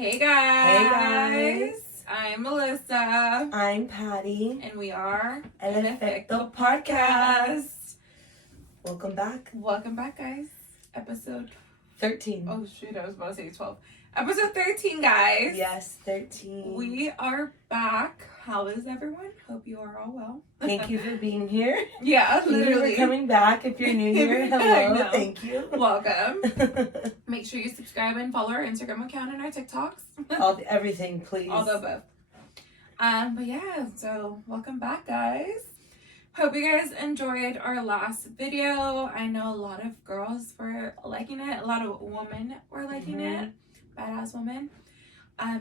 Hey guys! I'm Melissa. I'm Patty. And we are El Efecto Podcast. Welcome back. Welcome back, guys. Episode 13. Oh shoot, I was about to say 12. Episode 13, guys. Yes, 13. We are back. How is everyone? Hope you are all well. Thank you for being here. Yeah, Thank literally. you for coming back. If you're new here, hello. Thank you. Welcome. Make sure you subscribe and follow our Instagram account and our TikToks. Everything, please. All the above. But yeah, so welcome back, guys. Hope you guys enjoyed our last video. I know a lot of girls were liking it. A lot of women were liking it. Badass women.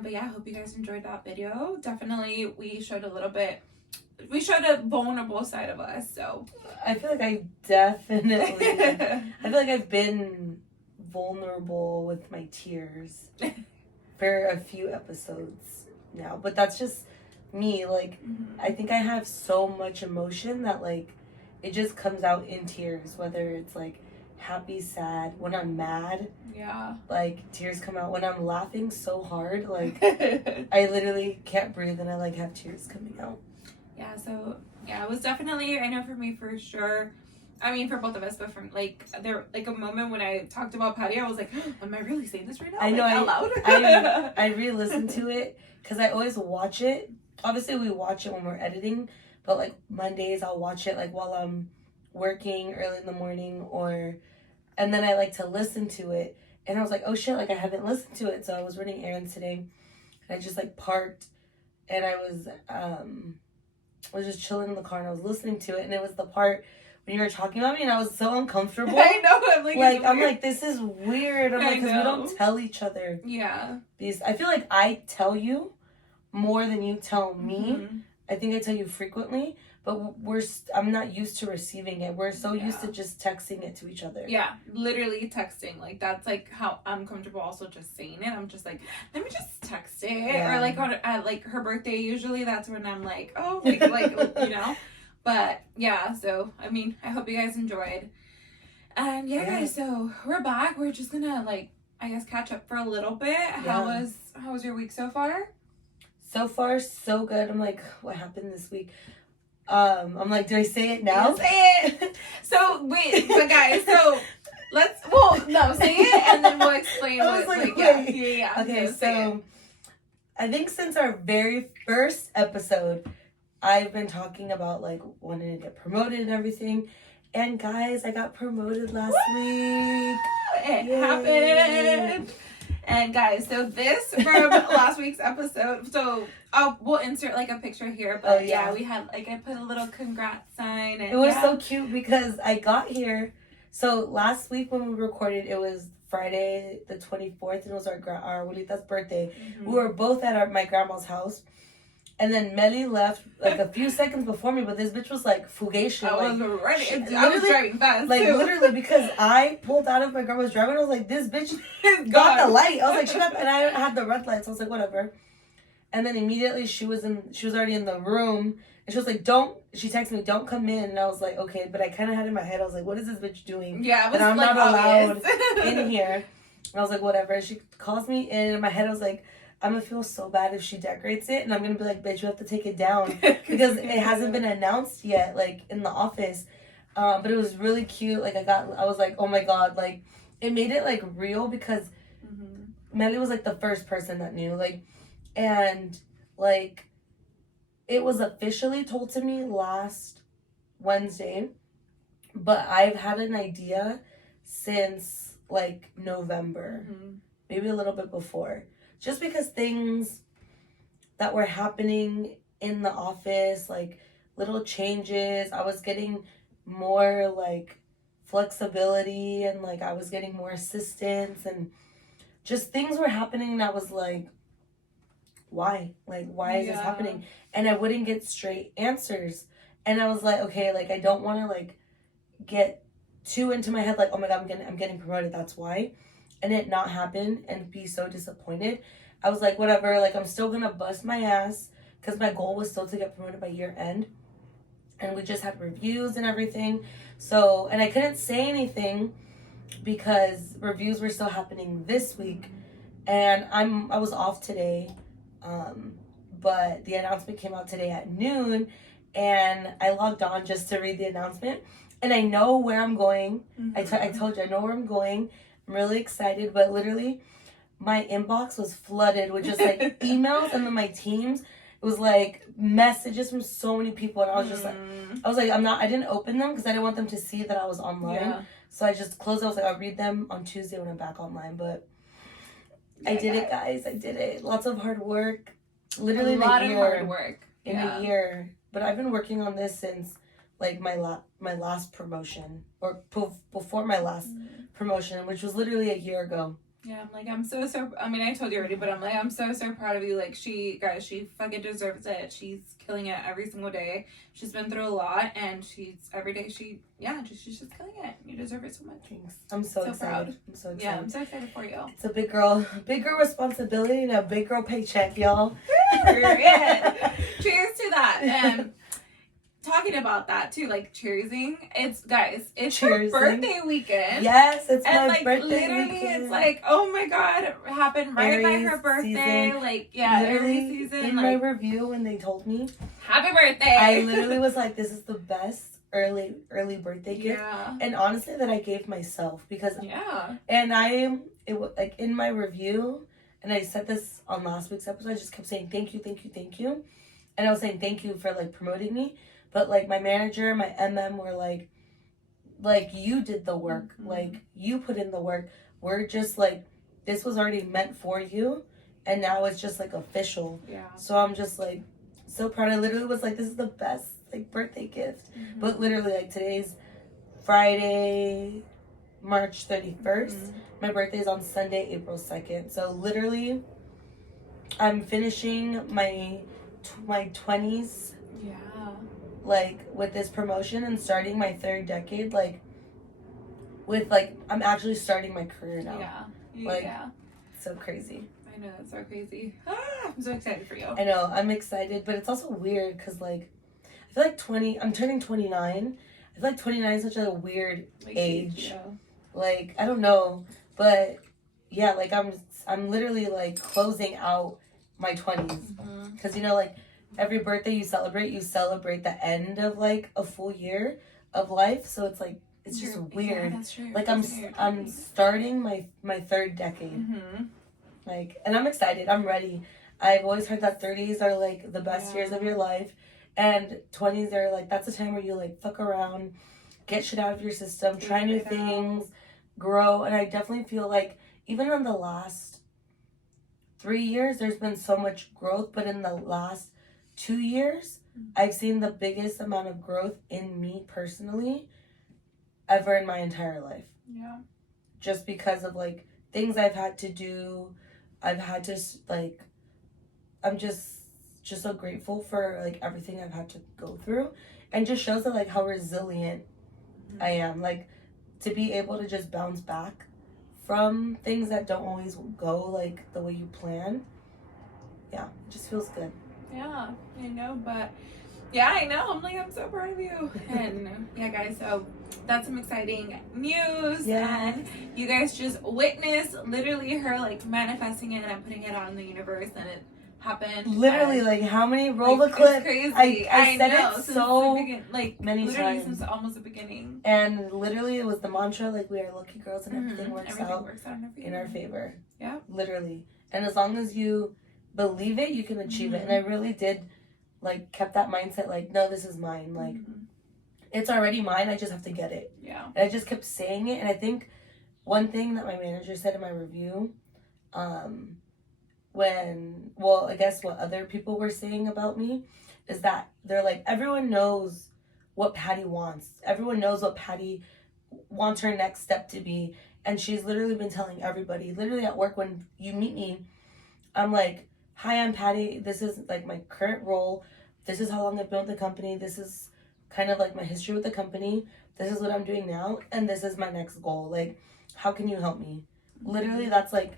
But yeah, I hope you guys enjoyed that video. Definitely, we showed a vulnerable side of us, so. I feel like I feel like I've been vulnerable with my tears for a few episodes now. But that's just me. Like, I think I have so much emotion that, like, it just comes out in tears, whether it's, like, happy, sad, when I'm mad. Yeah. Like, tears come out. When I'm laughing so hard, like, I literally can't breathe and I, like, have tears coming out. Yeah, so, yeah, it was definitely, I know for me, for sure, I mean, for both of us, but from, like, there, like, a moment when I talked about Patty, I was like, am I really saying this right now? I know, like, out loud? I re-listened to it, because I always watch it. Obviously, we watch it when we're editing, but, like, Mondays, I'll watch it, like, while I'm working early in the morning, and then I like to listen to it, and I was like, oh shit, like, I haven't listened to it, so I was running errands today, and I just, like, parked, and I was just chilling in the car, and I was listening to it, and it was the part when you were talking about me, and I was so uncomfortable. I know, I'm like, this is weird, I'm like, because we don't tell each other. Yeah. These, I feel like I tell you more than you tell me. I think I tell you frequently, but I'm not used to receiving it. We're so used to just texting it to each other. Yeah, literally texting. Like, that's, like, how I'm comfortable also just saying it. I'm just like, let me just text it. Yeah. Or, like, at, like, her birthday, usually that's when I'm like, oh, like, you know? But, yeah, so, I mean, I hope you guys enjoyed. And, yeah, guys, so we're back. We're just gonna, like, I guess catch up for a little bit. Yeah. How was your week so far? So far, so good. I'm like, what happened this week? I'm like, do I say it now? Say it. So wait, but guys, so say it and then we'll explain I was what. like, yeah. Okay, so I think since our very first episode, I've been talking about, like, wanting to get promoted and everything. And guys, I got promoted last week. It happened. And guys, so this from last week's episode, so we'll insert, like, a picture here, but yeah, we had, like, I put a little congrats sign. And it was so cute because I got here. So last week when we recorded, it was Friday the 24th, and it was our abuelita's birthday. We were both at my grandma's house. And then Melly left, like, a few seconds before me, but this bitch was, like, fugation. I was ready. I was driving fast, like, too. literally, because I pulled out of my grandma's driveway, and I was like, this bitch got the light. I was like, she got, and I had the red lights. I was like, whatever. And then immediately she was already in the room, and she was like, she texted me, don't come in. And I was like, okay, but I kind of had in my head, I was like, what is this bitch doing? Yeah, it was, and I'm like, not allowed obvious. in here. And I was like, whatever. And she calls me in, and my head, I was like, I'm gonna feel so bad if she decorates it, and I'm gonna be like, bitch, you have to take it down because it hasn't been announced yet, like, in the office. But it was really cute. Like, I was like, oh my god, like, it made it, like, real because Melly was, like, the first person that knew, like, and, like, it was officially told to me last Wednesday, but I've had an idea since, like, November, maybe a little bit before. Just because things that were happening in the office, like, little changes, I was getting more, like, flexibility, and, like, I was getting more assistance, and just things were happening, and I was like, why? Like, why is this happening? And I wouldn't get straight answers. And I was like, okay, like, I don't want to, like, get too into my head, like, oh my god, I'm getting promoted, that's why. And it not happen and be so disappointed. I was like, whatever, like, I'm still gonna bust my ass because my goal was still to get promoted by year end. And we just had reviews and everything. So, and I couldn't say anything because reviews were still happening this week. And I was off today, but the announcement came out today at noon, and I logged on just to read the announcement, and I know where I'm going. Mm-hmm. I told you I know where I'm going. I'm really excited, but literally my inbox was flooded with just like emails, and then my Teams, it was like messages from so many people, and I was just like, I didn't open them because I didn't want them to see that I was online. Yeah. So I just closed. I was like, I'll read them on Tuesday when I'm back online. But I did it, guys. I did it. Lots of hard work. Literally a lot of hard work in a year. But I've been working on this since like my last promotion, or before my last promotion, which was literally a year ago. Yeah, I'm like, I'm so, I mean, I told you already, but I'm like, I'm so proud of you. Like, she fucking deserves it. She's killing it every single day. She's been through a lot, and every day she's just killing it. You deserve it so much. Thanks. I'm so excited. Proud. I'm so excited. Yeah, I'm so excited for you. It's a big girl responsibility and a big girl paycheck, y'all. Yeah. Cheers to that. And talking about that too, like cheersing. It's her birthday weekend. Yes, it's and my like birthday literally weekend. It's like, oh my god, it happened right by her birthday. Season. Like, yeah, literally, Aries season. In my review when they told me happy birthday, I literally was like, this is the best early birthday gift. Yeah. And honestly that I gave myself, because and like in my review, and I said this on last week's episode, I just kept saying thank you. And I was saying thank you for like promoting me. But, like, my manager, my MM were like, you did the work. Mm-hmm. Like, you put in the work. We're just, like, this was already meant for you. And now it's just, like, official. Yeah. So I'm just, like, so proud. I literally was like, this is the best, like, birthday gift. Mm-hmm. But literally, like, today's Friday, March 31st. Mm-hmm. My birthday is on Sunday, April 2nd. So, literally, I'm finishing my 20s. Yeah. Like, with this promotion and starting my third decade, like, with, like, I'm actually starting my career now. Yeah. Like, so crazy. I know, that's so crazy. I'm so excited for you. I know, I'm excited, but it's also weird, because, like, I feel like I'm turning 29. I feel like 29 is such a weird age. Yeah. Like, I don't know, but, yeah, like, I'm literally, like, closing out my 20s. Because, you know, like, every birthday you celebrate the end of like a full year of life. So it's like, it's just weird. Yeah, that's true. Like I'm starting my third decade. Mm-hmm. Like, and I'm excited. I'm ready. I've always heard that 30s are like the best years of your life, and 20s are like, that's the time where you like fuck around, get shit out of your system, try new things, grow. And I definitely feel like even in the last 3 years, there's been so much growth, but in the last 2 years, I've seen the biggest amount of growth in me personally ever in my entire life. Yeah. Just because of like things I've had to do. I've had to like, I'm just so grateful for like everything I've had to go through, and just shows that like how resilient I am. Like, to be able to just bounce back from things that don't always go like the way you plan. Yeah, it just feels good. Yeah, I know, but yeah, I know. I'm like, I'm so proud of you. And yeah, guys, so that's some exciting news. Yeah. And you guys just witnessed literally her like manifesting it and putting it out in the universe, and it happened. Literally, like, how many roll the clip? Crazy. I said know, it so many times since almost the beginning. And literally, it was the mantra, like, we are lucky girls, and everything works out in our favor. Yeah. Literally, and as long as you believe it, you can achieve it. And I really did, like, kept that mindset, like, no, this is mine. Like, it's already mine. I just have to get it. Yeah. And I just kept saying it. And I think one thing that my manager said in my review, I guess what other people were saying about me is that they're like, everyone knows what Patty wants. Everyone knows what Patty wants her next step to be. And she's literally been telling everybody, literally at work when you meet me, I'm like, hi, I'm Patty. This is like my current role. This is how long I've been with the company. This is kind of like my history with the company. This is what I'm doing now. And this is my next goal. Like, how can you help me? Literally, that's like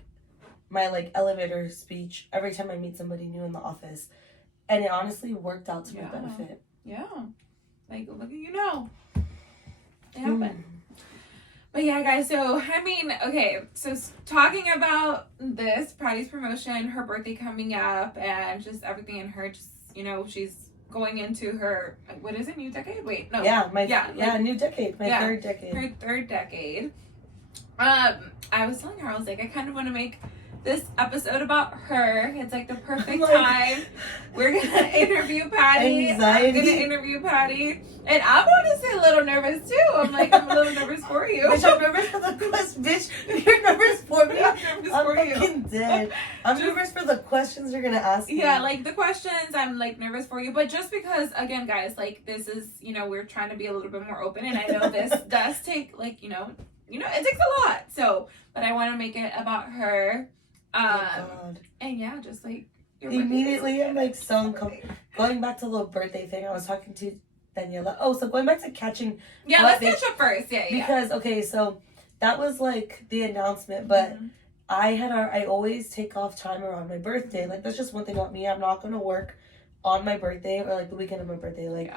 my like elevator speech every time I meet somebody new in the office. And it honestly worked out to my benefit. Yeah. Like, look at you now. It happened. But yeah, guys, so, I mean, okay, so talking about this, Patty's promotion, her birthday coming up, and just everything in her, just, you know, she's going into her, what is it, new decade? Wait, no. Yeah, new decade, my yeah, third decade. Her third decade. I was telling her, I was like, I kind of want to make this episode about her. It's like the perfect time. We're gonna interview Patty. Anxiety. I'm gonna interview Patty. And I'm honestly a little nervous too. I'm a little nervous for you. Bitch, I'm nervous for the question. Bitch, you're nervous for me. I'm nervous I'm for fucking dead. I'm nervous for the questions you're gonna ask me. Yeah, like the questions, I'm like nervous for you. But just because, again, guys, like this is, you know, we're trying to be a little bit more open, and I know this does take, like, you know, it takes a lot. So, but I want to make it about her. God. And yeah, just like immediately I'm like so uncomfortable. Going back to the little birthday thing, I was talking to Daniela. Oh, so going back to catching. Yeah, let's catch up first. Yeah. Because okay, so that was like the announcement, but I always take off time around my birthday. Like that's just one thing about me. I'm not gonna work on my birthday or like the weekend of my birthday. Like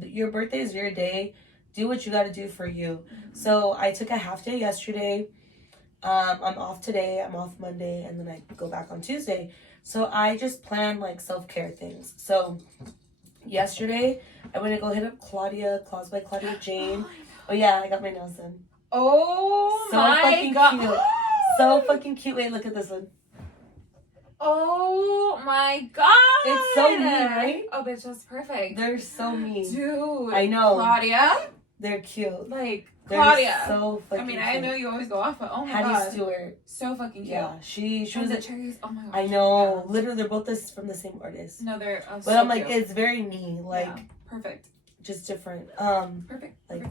your birthday is your day. Do what you got to do for you. So I took a half day yesterday. I'm off today, I'm off Monday, and then I go back on Tuesday. So I just plan like self-care things. So yesterday, I went to go hit up Claws by Claudia Jane. Oh yeah, I got my nails done. Oh so my fucking god. Cute. So fucking cute. Wait, look at this one. Oh my god. It's so mean, right? Oh bitch, that's perfect. They're so mean. Dude. I know. Claudia. They're cute. Like They're Claudia. So fucking I mean, cute. I know you always go off, but oh my Hattie god. Stewart. So fucking cute. Yeah, she and was the cherries. Oh my god. I know. Yeah. Literally, they're both from the same artist. No, they're but so I'm like, cute. it's very me. Like perfect. Just different. Perfect. Like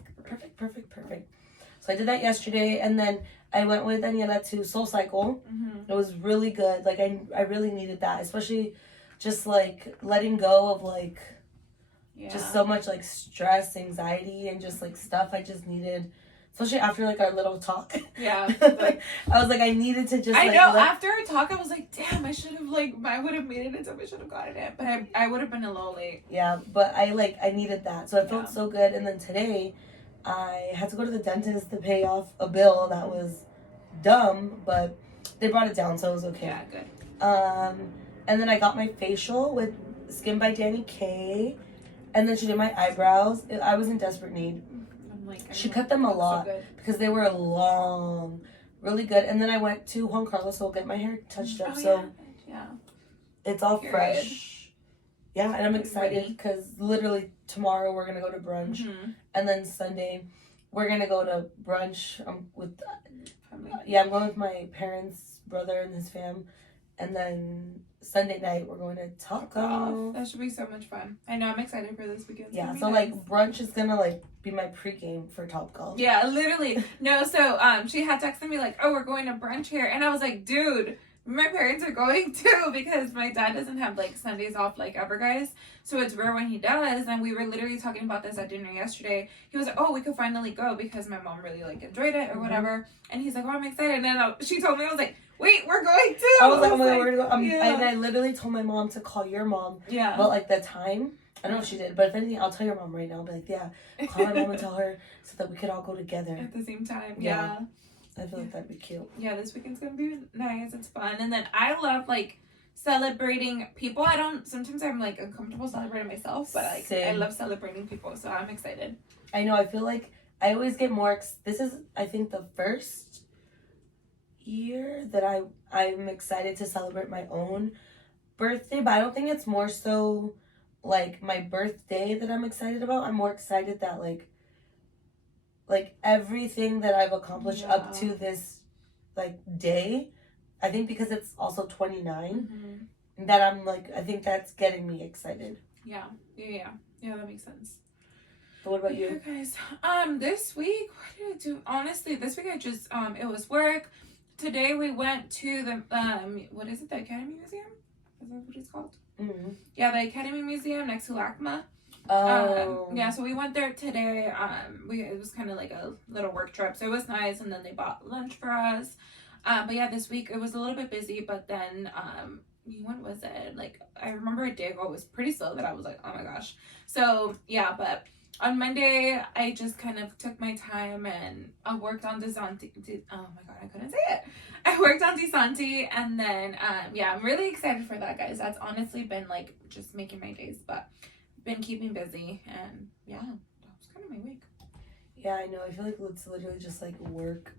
perfect. So I did that yesterday, and then I went with Daniela to Soul Cycle. It was really good. Like I really needed that, especially just like letting go of like just so much like stress, anxiety, and just like stuff I just needed. Especially after like our little talk. Yeah. Like, I was like, I needed to just. I know. After our talk, I was like, damn, I should have I would have made it until I should have gotten it, but I would have been a little late. Yeah, but I needed that, so I felt so good. And then today, I had to go to the dentist to pay off a bill that was dumb, but they brought it down, so it was okay. Yeah, good. And then I got my facial with Skin by Danny K, and then she did my eyebrows. I was in desperate need. She cut them a lot because they were long, really good. And then I went to Juan Carlos to get my hair touched up, it's all fresh. Yeah, and I'm excited because literally tomorrow we're gonna go to brunch, and then Sunday we're gonna go to brunch with. I'm going with my parents' brother and his fam, and then Sunday night we're going to Taco. That should be so much fun. I know, I'm excited for this weekend. Yeah, so like brunch is gonna like be my pregame for Topgolf. Yeah, literally. No, so she had texted me like, oh, we're going to brunch here, and I was like, dude, my parents are going too, because my dad doesn't have like Sundays off like ever, guys. So it's rare when he does, and we were literally talking about this at dinner yesterday. He was like, oh, we could finally go because my mom really like enjoyed it or whatever, and he's like, oh, I'm excited. And then she told me, I was like, wait, we're going too. I was like, oh my god, we're gonna go. And I literally told my mom to call your mom. Yeah. But like the time, I don't know if she did, but if anything, I'll tell your mom right now. I'll be like, yeah, call my mom and tell her so that we could all go together at the same time. Yeah. I feel like that'd be cute. Yeah, this weekend's gonna be nice. It's fun. And then I love like celebrating people. Sometimes I'm like uncomfortable celebrating myself, but like I love celebrating people, so I'm excited. I know, I feel like I always get more this is I think the first year that I'm excited to celebrate my own birthday, but I don't think it's more so like my birthday that I'm excited about. I'm more excited that like everything that I've accomplished up to this like day, I think because it's also 29 that I'm like, I think that's getting me excited. Yeah, that makes sense. But what about you? Guys, this week, what did I do? Honestly, this week I just it was work. Today we went to the what is it, the Academy Museum? Is that what it's called? Yeah, the Academy Museum next to LACMA. So we went there today. It was kind of like a little work trip, so it was nice, and then they bought lunch for us. But yeah, this week it was a little bit busy, but then when was it? Like, I remember a day ago it was pretty slow that I was like, oh my gosh. So yeah, but on Monday, I just kind of took my time and I worked on Desante. Oh my god, I couldn't say it. I worked on Desante, and then yeah, I'm really excited for that, guys. That's honestly been like just making my days, but been keeping busy, and yeah, that was kind of my week. Yeah, I know. I feel like it's literally just like work.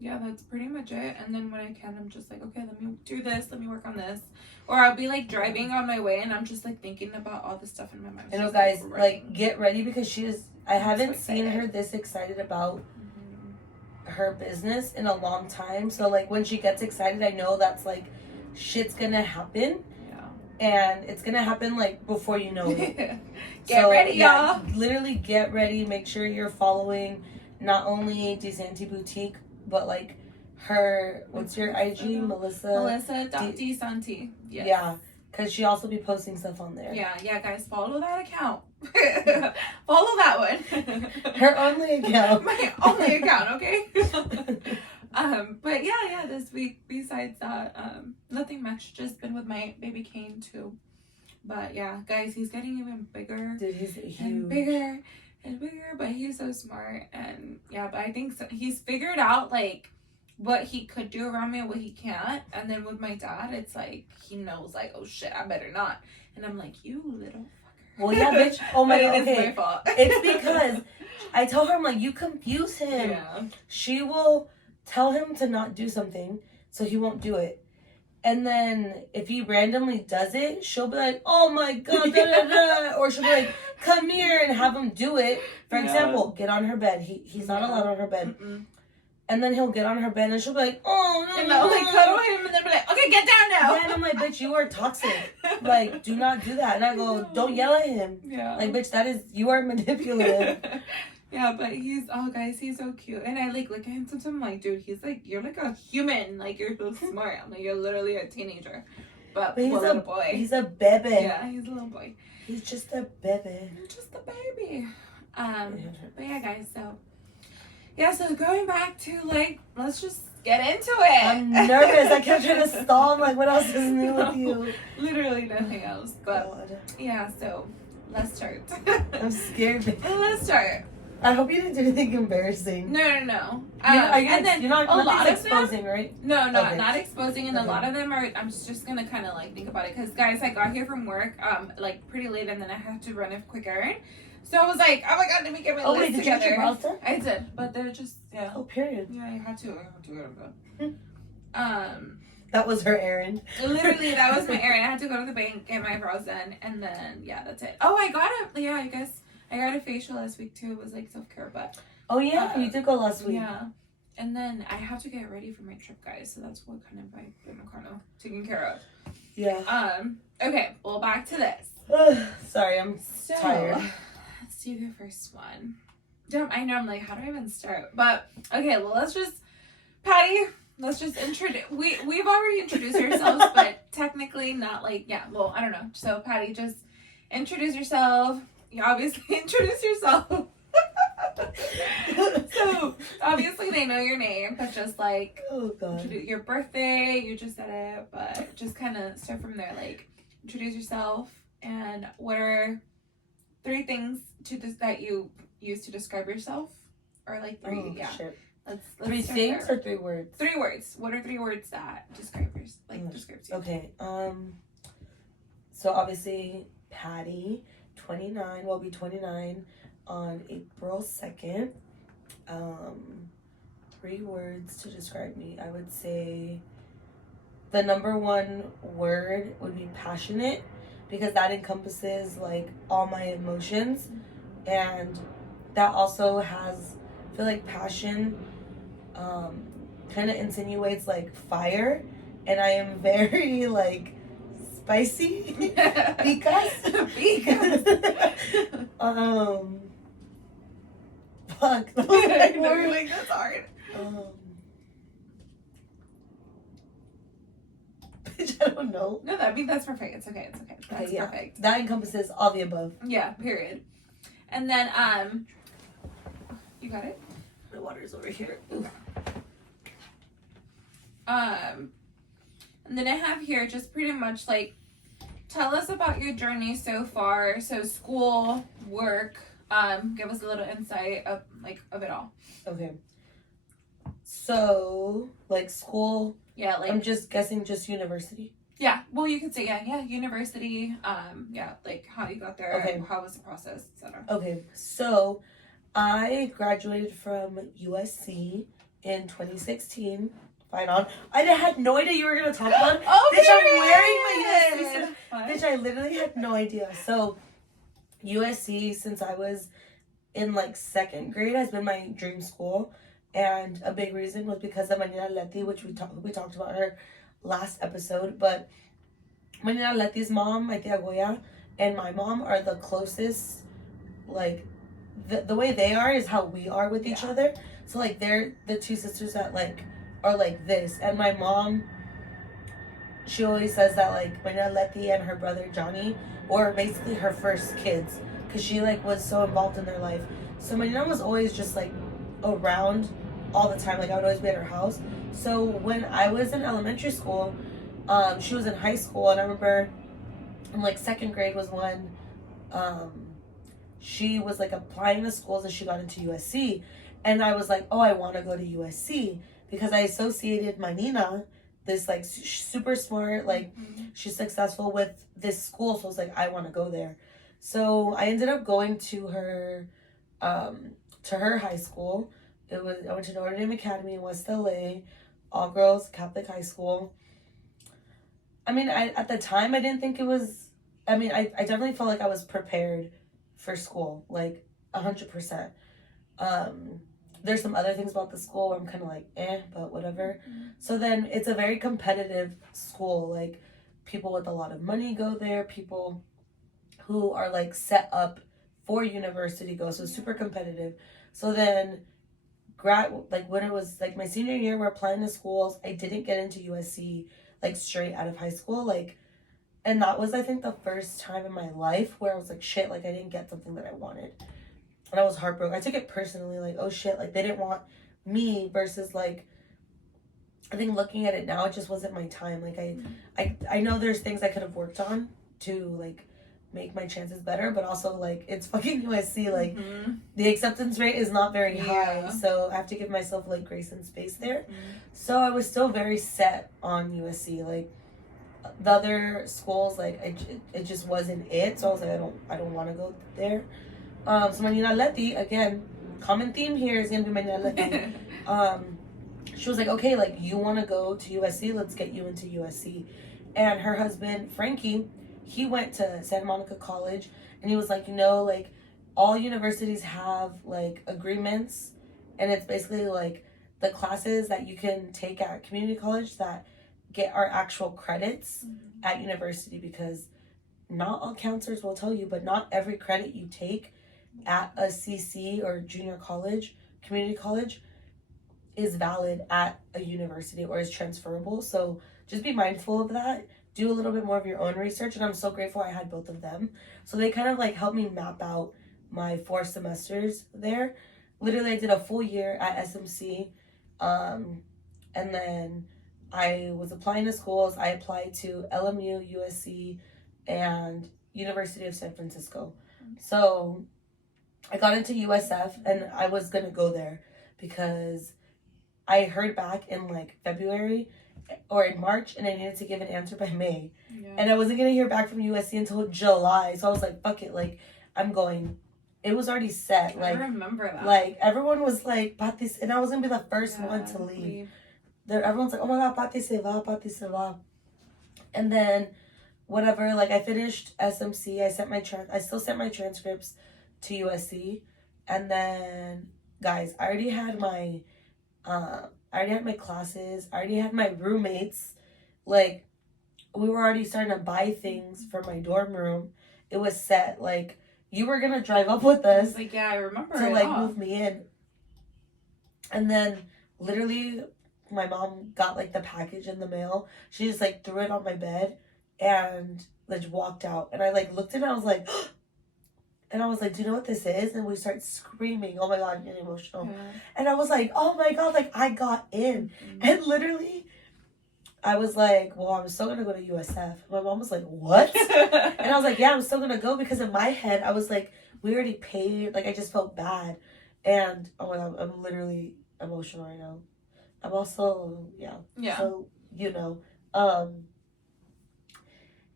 Yeah, that's pretty much it. And then when I can, I'm just like, okay, let me do this, let me work on this. Or I'll be like driving on my way and I'm just like thinking about all the stuff in my mind. I know, guys, like get ready because she is, I haven't seen her this excited about her business in a long time. So like when she gets excited, I know that's like shit's gonna happen. And it's gonna happen like before you know it. Get ready, y'all. Literally get ready. Make sure you're following not only Desante Boutique, but like her, what's your IG? Melissa.Desante. Yes. Yeah, because she also be posting stuff on there. Yeah, guys, follow that account. Follow that one. Her only account. My only account, okay? But yeah, this week, besides that, nothing much. Just been with my baby Kane too. But yeah, guys, he's getting even bigger. Dude, he's huge. And bigger and bigger, but he's so smart. And yeah, but I think he's figured out like what he could do around me and what he can't. And then with my dad, it's like he knows like, oh shit, I better not. And I'm like, you little fucker. Well, yeah, bitch. Oh my god. Okay. It's my fault. It's because I told her, I'm like, you confuse him. Yeah. She will tell him to not do something, so he won't do it. And then if he randomly does it, she'll be like, oh my god, da, da, da. Or she'll be like, come here and have him do it. For example, get on her bed. He's not allowed on her bed. And then he'll get on her bed and she'll be like, oh no. And I'll like cuddle him and then be like, okay, get down now. Yeah, and I'm like, bitch, you are toxic. Like, do not do that. And I go, don't yell at him. Yeah. Like, bitch, you are manipulative. Yeah, but guys, he's so cute. And I like look at him sometimes, I'm like, dude, he's like, you're like a human. Like, you're so smart. I'm like, you're literally a teenager. But he's a little boy. He's a baby. Yeah, he's a little boy. He's just a baby. Just a baby. But yeah, guys, so. Yeah, so going back to, like, let's just get into it. I'm nervous. I kept trying to stall. I'm like, what else is new with you? Literally nothing else. But, God. Yeah, so let's start. I'm scared. Let's start. I hope you didn't do anything embarrassing. No. And then you're not a lot of exposing, right? No, not exposing. And a lot of them are, I'm just going to kind of, like, think about it. Because, guys, I got here from work, like, pretty late. And then I had to run a quick errand. So I was like, oh my god, let me get my list together. Did you get your brows done? I did, but they're just, yeah. Oh, period. Yeah, I had to go to bed. That was her errand. Literally, that was my errand. I had to go to the bank, get my brows done, and then, yeah, that's it. Oh, I guess I got a facial last week, too. It was, like, self-care, but. Oh, yeah, you did go last week. Yeah. And then I have to get ready for my trip, guys, so that's what kind of I've been kind of taken care of. Yeah. Okay, well, back to this. Sorry, I'm tired. Let's do the first one. I know, I'm like, how do I even start? But, okay, well, Patty, let's just introduce, we've already introduced ourselves, but technically not like, yeah, well, I don't know. So, Patty, just introduce yourself. You obviously introduce yourself. So, obviously they know your name, but just like, oh, God. Your birthday, you just said it, but just kind of start from there, like, introduce yourself, and what are 3 things that you use to describe yourself, or like 3? Oh, yeah. Shit. Let's 3 things or 3 words? 3 words. What are 3 words that describes you? Okay. So obviously Patty, 29. Will be 29 on April 2nd. 3 words to describe me. I would say the number 1 word would be passionate, because that encompasses like all my emotions, and that also has, I feel like passion kind of insinuates like fire, and I am very like spicy because fuck, Like, that's hard. Bitch, I don't know. No, I mean, that's perfect. It's okay. That's perfect. That encompasses all the above. Yeah, period. And then, you got it? My water's over here. And then I have here just pretty much like tell us about your journey so far. So school, work, give us a little insight of it all. Okay. So, like school, Yeah, like I'm just guessing just university. Yeah, well, you could say university. Like how you got there, Okay. how was the process, etc. Okay, so I graduated from USC in 2016. Fine on. I had no idea you were gonna talk about it. Oh, Bitch, I'm wearing my USC period! stuff. Bitch, I literally had no idea. So USC, since I was in like second grade, has been my dream school, and a big reason was because of Manila Leti, which we talked about her last episode. But Manila Leti's mom, my tia Goya, and my mom are the closest. Like the way they are is how we are with each other. So like they're the two sisters that like are like this. And my mom, she always says that like Manila Leti and her brother Johnny were basically her first kids, because she like was so involved in their life. So Manila was always just like around all the time. Like I would always be at her house. So when I was in elementary school, she was in high school, and I remember in like second grade was when she was like applying to schools and she got into USC. And I was like, oh, I want to go to USC because I associated my Nina, this like super smart, like she's successful, with this school. So I was like, I want to go there. So I ended up going to her high school. I went to Notre Dame Academy in West LA, all girls Catholic high school. I mean, at the time I didn't think it was. I mean, I definitely felt like I was prepared for school, like 100%. There's some other things about the school where I'm kind of like, but whatever. So then it's a very competitive school. Like people with a lot of money go there. People who are like set up for university go. So it's super competitive. So then when it was like my senior year, we're applying to schools. I didn't get into USC like straight out of high school. Like, and that was, I think, the first time in my life where I was like, shit, like I didn't get something that I wanted. And I was heartbroken. I took it personally, like, oh shit, like they didn't want me, versus like, I think looking at it now, it just wasn't my time. Like I know there's things I could have worked on to like make my chances better, but also like it's fucking USC. Like the acceptance rate is not very high, so I have to give myself like grace and space there. So I was still very set on USC. Like the other schools, like it just wasn't it. So I was like, I don't want to go there. So Manila Leti, again, common theme here is gonna be Manila Leti. She was like, okay, like you want to go to USC, let's get you into USC. And her husband Frankie, he went to Santa Monica College, and he was like, like all universities have like agreements, and it's basically like the classes that you can take at community college that get our actual credits at university, because not all counselors will tell you, but not every credit you take at a CC or junior college, community college, is valid at a university or is transferable. So just be mindful of that. Do a little bit more of your own research, and I'm so grateful I had both of them. So they kind of like helped me map out my 4 semesters there. Literally, I did a full year at SMC, and then I was applying to schools. I applied to LMU, USC, and University of San Francisco. So I got into USF, and I was gonna go there because I heard back in like February or in March, and I needed to give an answer by May. And I wasn't gonna hear back from USC until July. So I was like, fuck it, like I'm going. It was already set. Like I remember that. Like everyone was like, Pati, and I was gonna be the first one to leave. Everyone's like, oh my god, Pati se va, Pati se va. And then whatever, like I finished SMC. I still sent my transcripts to USC. And then guys, I already had my classes. I already had my roommates. Like we were already starting to buy things for my dorm room. It was set. Like you were gonna drive up with us. Like I remember to like move me in. And then literally my mom got like the package in the mail. She just like threw it on my bed and like walked out. And I like looked at it and I was like, and I was like, do you know what this is? And we start screaming. Oh my god, I'm getting emotional. And I was like, oh my god, like I got in. And literally I was like, well, I'm still gonna go to USF. My mom was like, what? And I was like, yeah, I'm still gonna go, because in my head I was like, we already paid. Like, I just felt bad, and oh my god, I'm literally emotional right now. I'm also Yeah. So um,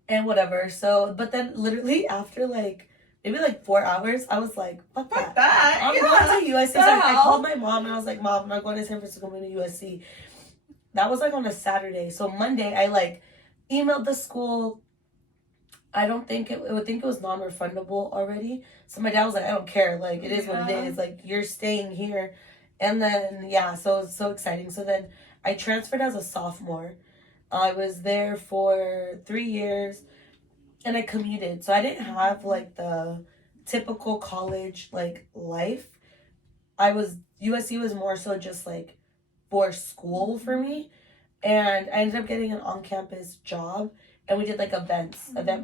and whatever. So, but then literally after like maybe like 4 hours, I was like, fuck that. I'm going to USC. So I called my mom and I was like, Mom, I'm not going to San Francisco, I'm going to USC. That was like on a Saturday. So Monday, I like emailed the school. I don't think it would think it was non-refundable already. So my dad was like, I don't care. Like, it is what it is. Like, you're staying here. And then, yeah, so it was so exciting. So then I transferred as a sophomore. I was there for 3 years and I commuted. So I didn't have like the typical college like life. USC was more so just like for school for me. And I ended up getting an on-campus job, and we did like event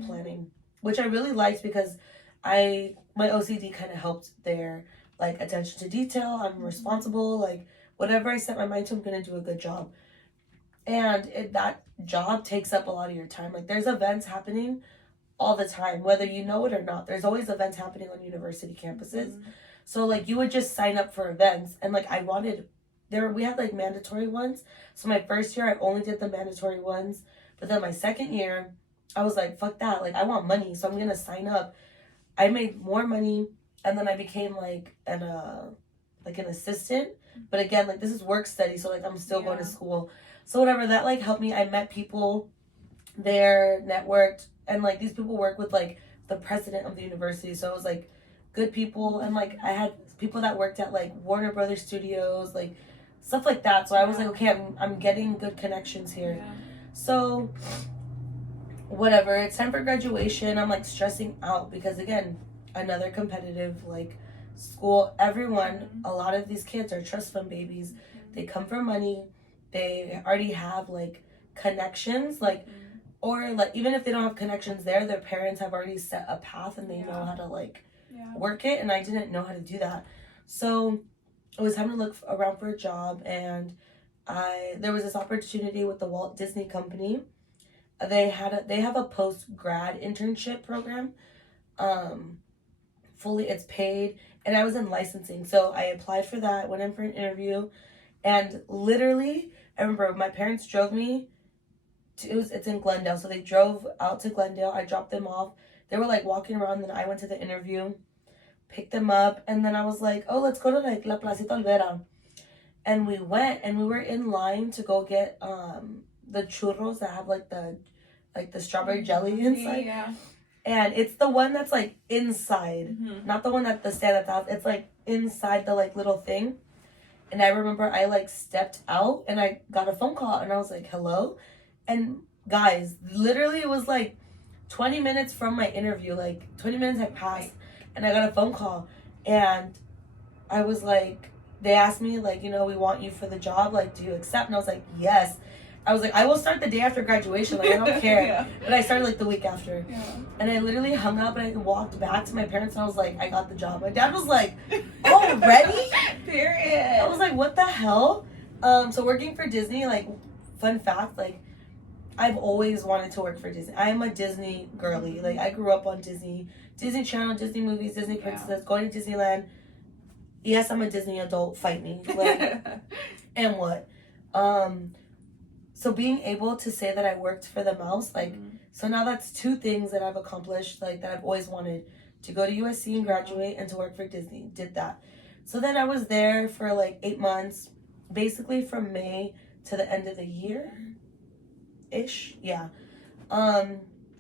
planning, which I really liked because my OCD kind of helped there, like attention to detail. I'm responsible, like whatever I set my mind to, I'm gonna do a good job. And that job takes up a lot of your time. Like, there's events happening all the time, whether you know it or not. There's always events happening on university campuses. So like, you would just sign up for events, and like we had like mandatory ones. So my first year I only did the mandatory ones, but then my second year I was like, fuck that, like I want money, so I'm gonna sign up. I made more money, and then I became like an assistant. But again, like, this is work study, so like I'm still going to school. So whatever, that like helped me. I met people there, networked, and like these people work with like the president of the university, so it was like good people. And like I had people that worked at like Warner Brothers Studios, like stuff like that. So I was like, okay, I'm getting good connections here. So whatever, it's time for graduation. I'm like stressing out because, again, another competitive like school. Everyone, a lot of these kids are trust fund babies. They come for money. They already have like connections, like, or like even if they don't have connections there, their parents have already set a path and they know how to like work it. And I didn't know how to do that. So it was time to look around for a job, and there was this opportunity with the Walt Disney Company. They have a post grad internship program. Fully, it's paid, and I was in licensing, so I applied for that. Went in for an interview, and literally, I remember my parents drove me. It's in Glendale, so they drove out to Glendale. I dropped them off. They were like walking around, then I went to the interview, picked them up, and then I was like, oh, let's go to like La Placita Olvera. And we went, and we were in line to go get the churros that have like the strawberry jelly inside. And it's the one that's like inside, not the one at the stand at the house. It's like inside the like little thing. And I remember I like stepped out and I got a phone call, and I was like, hello? And guys, literally it was like 20 minutes from my interview, like 20 minutes had passed, and I got a phone call, and I was like, they asked me like, we want you for the job, like, do you accept? And I was like, yes. I was like, I will start the day after graduation, like I don't care. But I started like the week after. And I literally hung up and I walked back to my parents, and I was like, I got the job. My dad was like, already? Period. I was like, what the hell? So working for Disney, like, fun fact, like, I've always wanted to work for Disney. I am a Disney girly. Like, I grew up on Disney Channel, Disney movies, Disney princesses, going to Disneyland. Yes, I'm a Disney adult. Fight me. Like, and what? So being able to say that I worked for the mouse, like, so now that's two things that I've accomplished, like, that I've always wanted: to go to USC and graduate, and to work for Disney. Did that. So then I was there for like 8 months, basically from May to the end of the year ish. Yeah.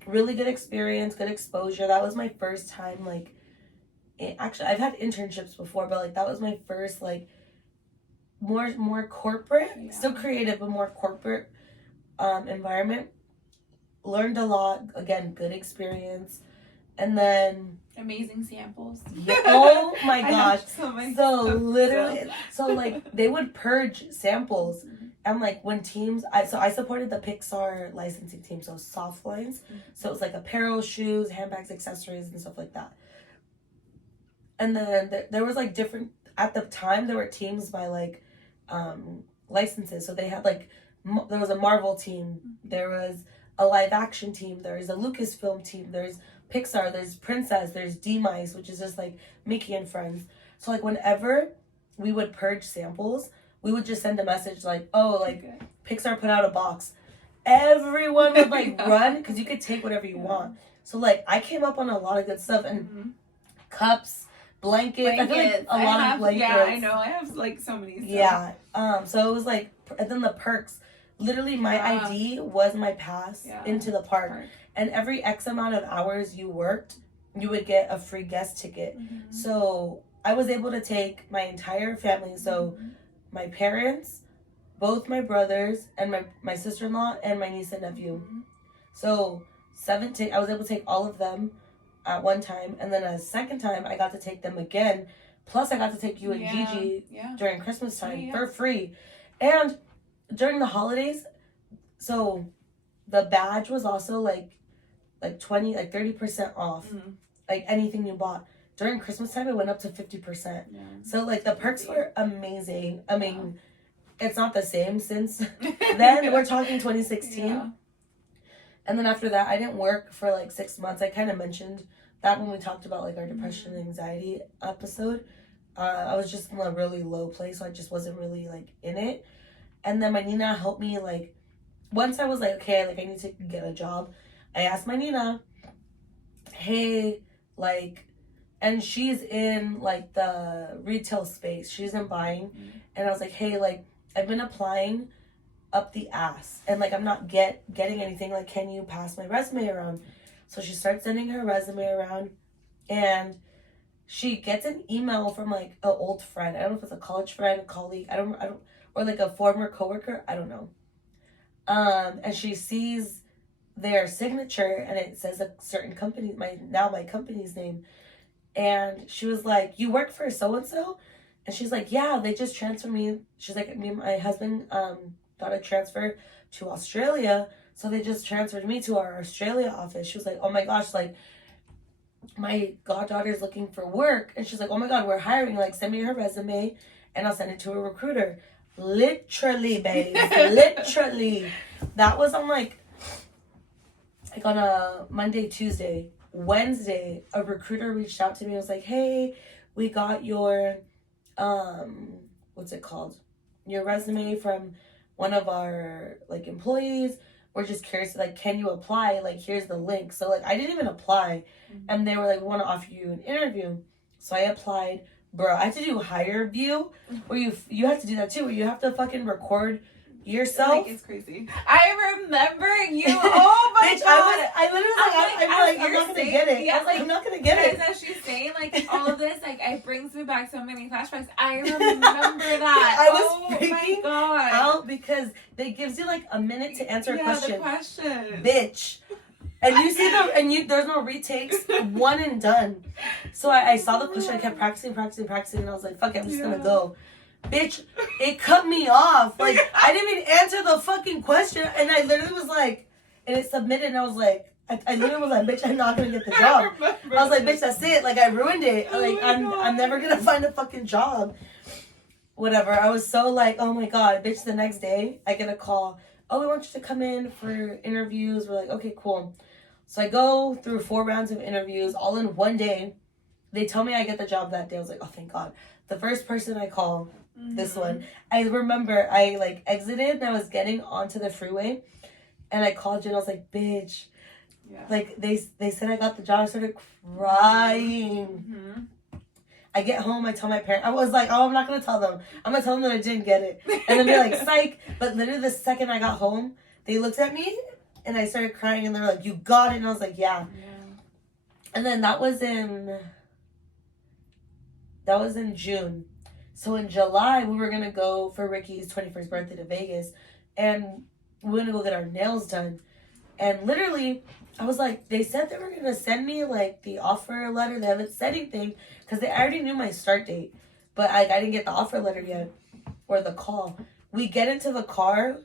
Really good experience, good exposure. That was my first time, like, actually I've had internships before, but like that was my first like more corporate, still creative, but more corporate environment. Learned a lot. Again, good experience. And then amazing samples. Yeah, oh my gosh. So literally, so like they would purge samples. And like when I supported the Pixar licensing team, so soft lines. So it was like apparel, shoes, handbags, accessories, and stuff like that. And then there was like different, at the time there were teams by like licenses. So they had like there was a Marvel team, there was a live action team, there is a Lucasfilm team, there's Pixar, there's Princess, there's D-Mice, which is just like Mickey and Friends. So like whenever we would purge samples, we would just send a message like, oh, like Pixar put out a box. Everyone would like run because you could take whatever you want. So like I came up on a lot of good stuff and cups, blankets. I feel like a lot of blankets. Yeah, I know. I have like so many stuff. Yeah. So it was like, and then the perks. Literally, my ID was my pass into the park. And every X amount of hours you worked, you would get a free guest ticket. So I was able to take my entire family. So my parents, both my brothers, and my sister-in-law, and my niece and nephew. So I was able to take all of them at one time. And then a second time, I got to take them again. Plus, I got to take you and Gigi during Christmas time for free. And during the holidays, so the badge was also like 30% off. Like anything you bought. During Christmas time, it went up to 50%. So like the perks were amazing. I mean, it's not the same since then. We're talking 2016. And then after that, I didn't work for like 6 months. I kind of mentioned that when we talked about like our depression and anxiety episode. I was just in a really low place, so I just wasn't really like in it. And then my Nina helped me like, once I was like, okay, like I need to get a job. I asked my Nina, hey, like, and she's in like the retail space. She's in buying. And I was like, hey, like I've been applying up the ass and like I'm not getting anything. Like, can you pass my resume around? So she starts sending her resume around and she gets an email from like an old friend. I don't know if it's a college friend, a colleague, I don't or like a former coworker, I don't know. And she sees their signature and it says a certain company, my company's name. And she was like, you work for so-and-so? And she's like, yeah, they just transferred me. She's like, me and my husband got a transfer to Australia. So they just transferred me to our Australia office. She was like, oh my gosh, like my goddaughter's looking for work. And she's like, oh my God, we're hiring. Like, send me her resume and I'll send it to a recruiter. Literally, babes. Literally. That was on like on a Monday, Tuesday. Wednesday, a recruiter reached out to me and was like, hey, we got your, what's it called? Your resume from one of our, like, employees. We're just curious, like, can you apply? Like, here's the link. So, like, I didn't even apply. And they were like, we want to offer you an interview. So I applied. Bro, I had to do hire view, where you have to do that too, where you have to fucking record yourself. Like, it's crazy. I remember you. Oh my Bitch, God. I literally I'm not gonna get it. Yeah, I was like, I'm not gonna get it. As she's saying, like, all of this, like, it brings me back so many flashbacks. I remember that. I was oh freaking my God. out because they gives you like a minute to answer a question. The question. Bitch. And you see there's no retakes, one and done. So I saw the question, I kept practicing, and I was like, fuck it, I'm just gonna go. Bitch, it cut me off. Like, I didn't even answer the fucking question, and I literally was like, and it submitted, and I was like, I literally was like, bitch, I'm not gonna get the job. I was like, bitch, that's it. Like, I ruined it. Like, I'm never gonna find a fucking job. Whatever. I was so like, oh my God, bitch. The next day, I get a call. Oh, we want you to come in for interviews. We're like, okay, cool. So I go through 4 rounds of interviews all in one day. They tell me I get the job that day. I was like, oh, thank God. The first person I call, this one, I remember I like exited and I was getting onto the freeway and I called you and I was like, bitch. Like they said I got the job. I started crying. I get home, I tell my parents. I was like, oh, I'm not going to tell them. I'm going to tell them that I didn't get it. And then they're like, psych. But literally the second I got home, they looked at me and I started crying and they're like, you got it. And I was like, yeah. And then that was in June. So in July, we were going to go for Ricky's 21st birthday to Vegas. And we were going to go get our nails done. And literally, I was like, they said they were going to send me like the offer letter. They haven't said anything because they already knew my start date. But I didn't get the offer letter yet or the call. We get into the car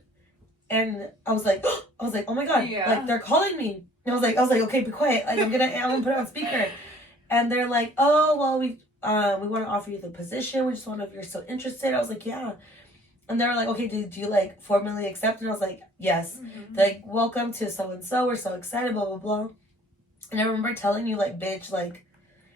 and I was like, oh my God, like they're calling me. And I was like, okay, be quiet. Like I'm gonna put it on speaker. And they're like, oh, well, we want to offer you the position. We just want to know if you're so interested. I was like, yeah. And they were like, okay, did you like formally accept? And I was like, yes. Mm-hmm. They're like, welcome to so and so. We're so excited, blah blah blah. And I remember telling you, like, bitch, like,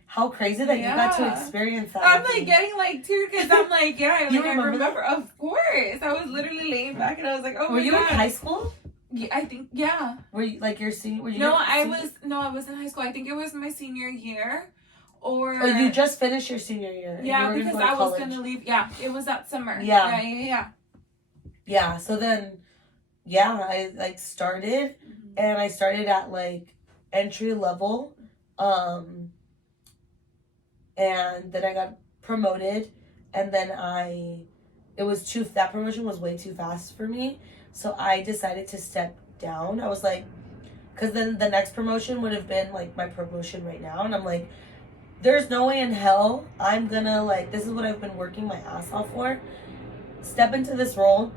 how crazy that you got to experience that. I'm like getting like tears because I'm like, yeah, You like, remember I remember, of course. I was literally laying back and I was like, oh were my you God. in high school? Yeah, I think, yeah. Were you like your senior? Were you No, I was in high school. I think it was my senior year. Or you just finished your senior year. Yeah, because I was gonna leave. Yeah, it was that summer. Yeah. Yeah. So then, yeah, I like started, and I started at like entry level, and then I got promoted, and then that promotion was way too fast for me, so I decided to step down. I was like, because then the next promotion would have been like my promotion right now, and I'm like, there's no way in hell I'm gonna, like, this is what I've been working my ass off for. Step into this role,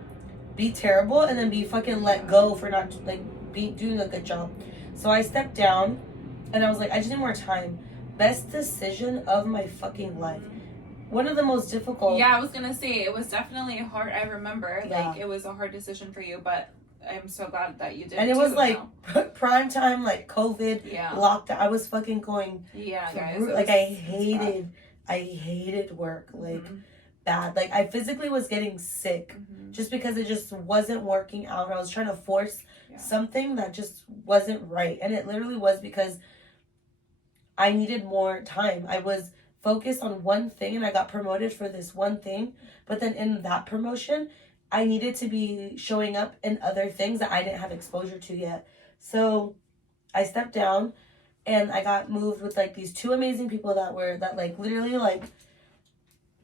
be terrible, and then be fucking let go for not, like, doing a good job. So I stepped down, and I was like, I just need more time. Best decision of my fucking life. One of the most difficult. Yeah, I was gonna say, it was definitely hard. I remember, Yeah. like, it was a hard decision for you, but I'm so glad that you did. And it was like prime time, like COVID, lockdown. I was fucking going. Yeah, guys. Like I hated work, like bad. Like I physically was getting sick just because it just wasn't working out. I was trying to force something that just wasn't right, and it literally was because I needed more time. I was focused on one thing, and I got promoted for this one thing. But then in that promotion, I needed to be showing up in other things that I didn't have exposure to yet. So I stepped down, and I got moved with like these two amazing people that like literally like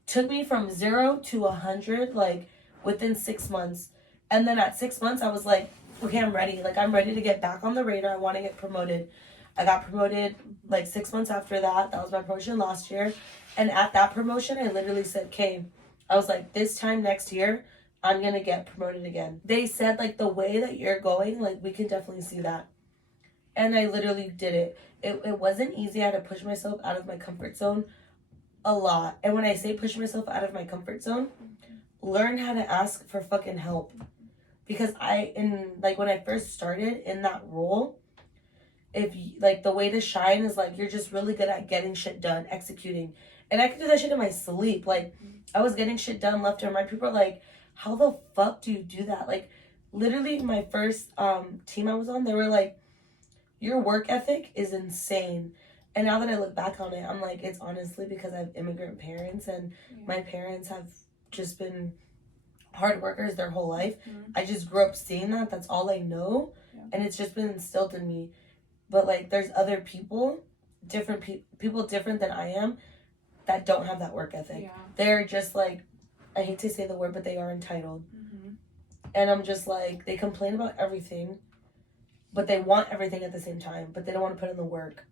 took me from 0 to 100 like within 6 months. And then at 6 months I was like, okay, I'm ready. Like I'm ready to get back on the radar. I want to get promoted. I got promoted like 6 months after that. That was my promotion last year. And at that promotion, I literally said, okay, I was like, this time next year, I'm going to get promoted again. They said, like, the way that you're going, like, we can definitely see that. And I literally did it. It wasn't easy. I had to push myself out of my comfort zone a lot. And when I say push myself out of my comfort zone, learn how to ask for fucking help. Because when I first started in that role, if you, like, the way to shine is like you're just really good at getting shit done, executing. And I could do that shit in my sleep. Like, I was getting shit done left and right. People are like, how the fuck do you do that? Like, literally my first team I was on, they were like, your work ethic is insane. And now that I look back on it, I'm like, it's honestly because I have immigrant parents, and my parents have just been hard workers their whole life. I just grew up seeing that. That's all I know. And it's just been instilled in me. But like, there's other people, different people different than I am, that don't have that work ethic. They're just like, I hate to say the word, but they are entitled. And I'm just like, they complain about everything, but they want everything at the same time, but they don't want to put in the work.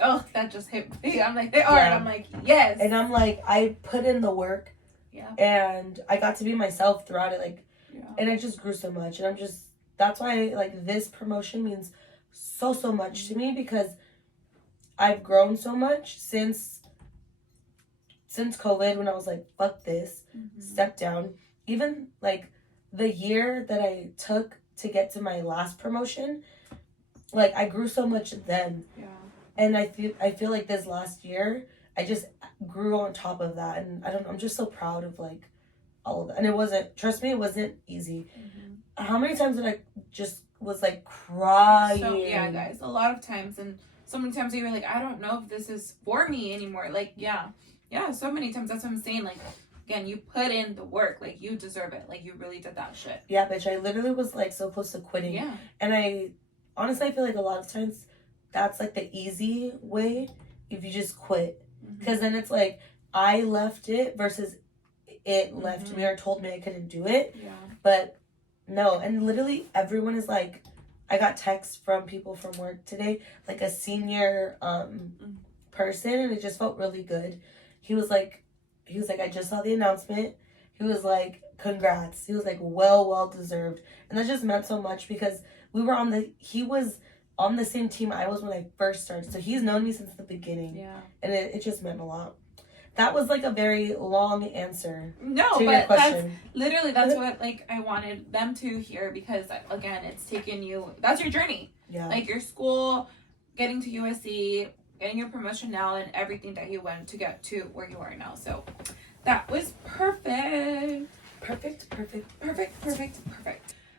Oh, that just hit me. I'm like, they are. And I'm like, yes. And I'm like, I put in the work. And I got to be myself throughout it. Like, and I just grew so much. And that's why, like, this promotion means so much to me, because I've grown so much since COVID, when I was like, fuck this, step down. Even like the year that I took to get to my last promotion, like, I grew so much then. And I feel like this last year I just grew on top of that, and I'm just so proud of like all of that. And it wasn't easy. How many times did I just was like crying? So, yeah, guys, a lot of times. And so many times you were like, I don't know if this is for me anymore. Like, yeah, so many times. That's what I'm saying. Like, again, you put in the work. Like, you deserve it. Like, you really did that shit. Yeah, bitch, I literally was like so close to quitting. And I honestly, I feel like a lot of times that's like the easy way, if you just quit. Because then it's like, I left it versus it left me or told me I couldn't do it. But no, and literally everyone is like, I got texts from people from work today, like a senior person, and it just felt really good. He was like, I just saw the announcement. He was like, congrats. He was like, well deserved. And that just meant so much, because he was on the same team I was when I first started. So he's known me since the beginning. And it just meant a lot. that was like a very long answer. No, to your but question. that's what like I wanted them to hear, because again, it's taken you, that's your journey. Yeah. Like your school, getting to USC, getting your promotion now, and everything that you went to get to where you are now. So that was perfect. Perfect.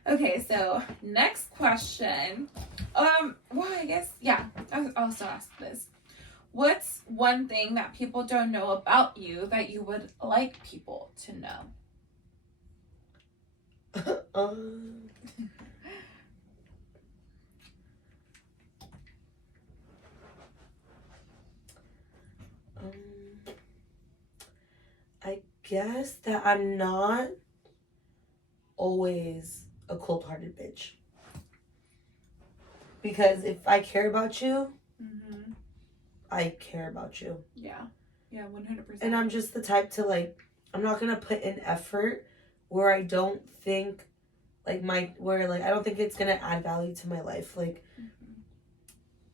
Okay, so next question. Well, I guess, yeah, I'll also ask this. What's one thing that people don't know about you that you would like people to know? I guess that I'm not always a cold-hearted bitch. Because if I care about you, I care about you. Yeah, 100%. And I'm just the type to like, I'm not gonna put in effort where I don't think I don't think it's gonna add value to my life. Like,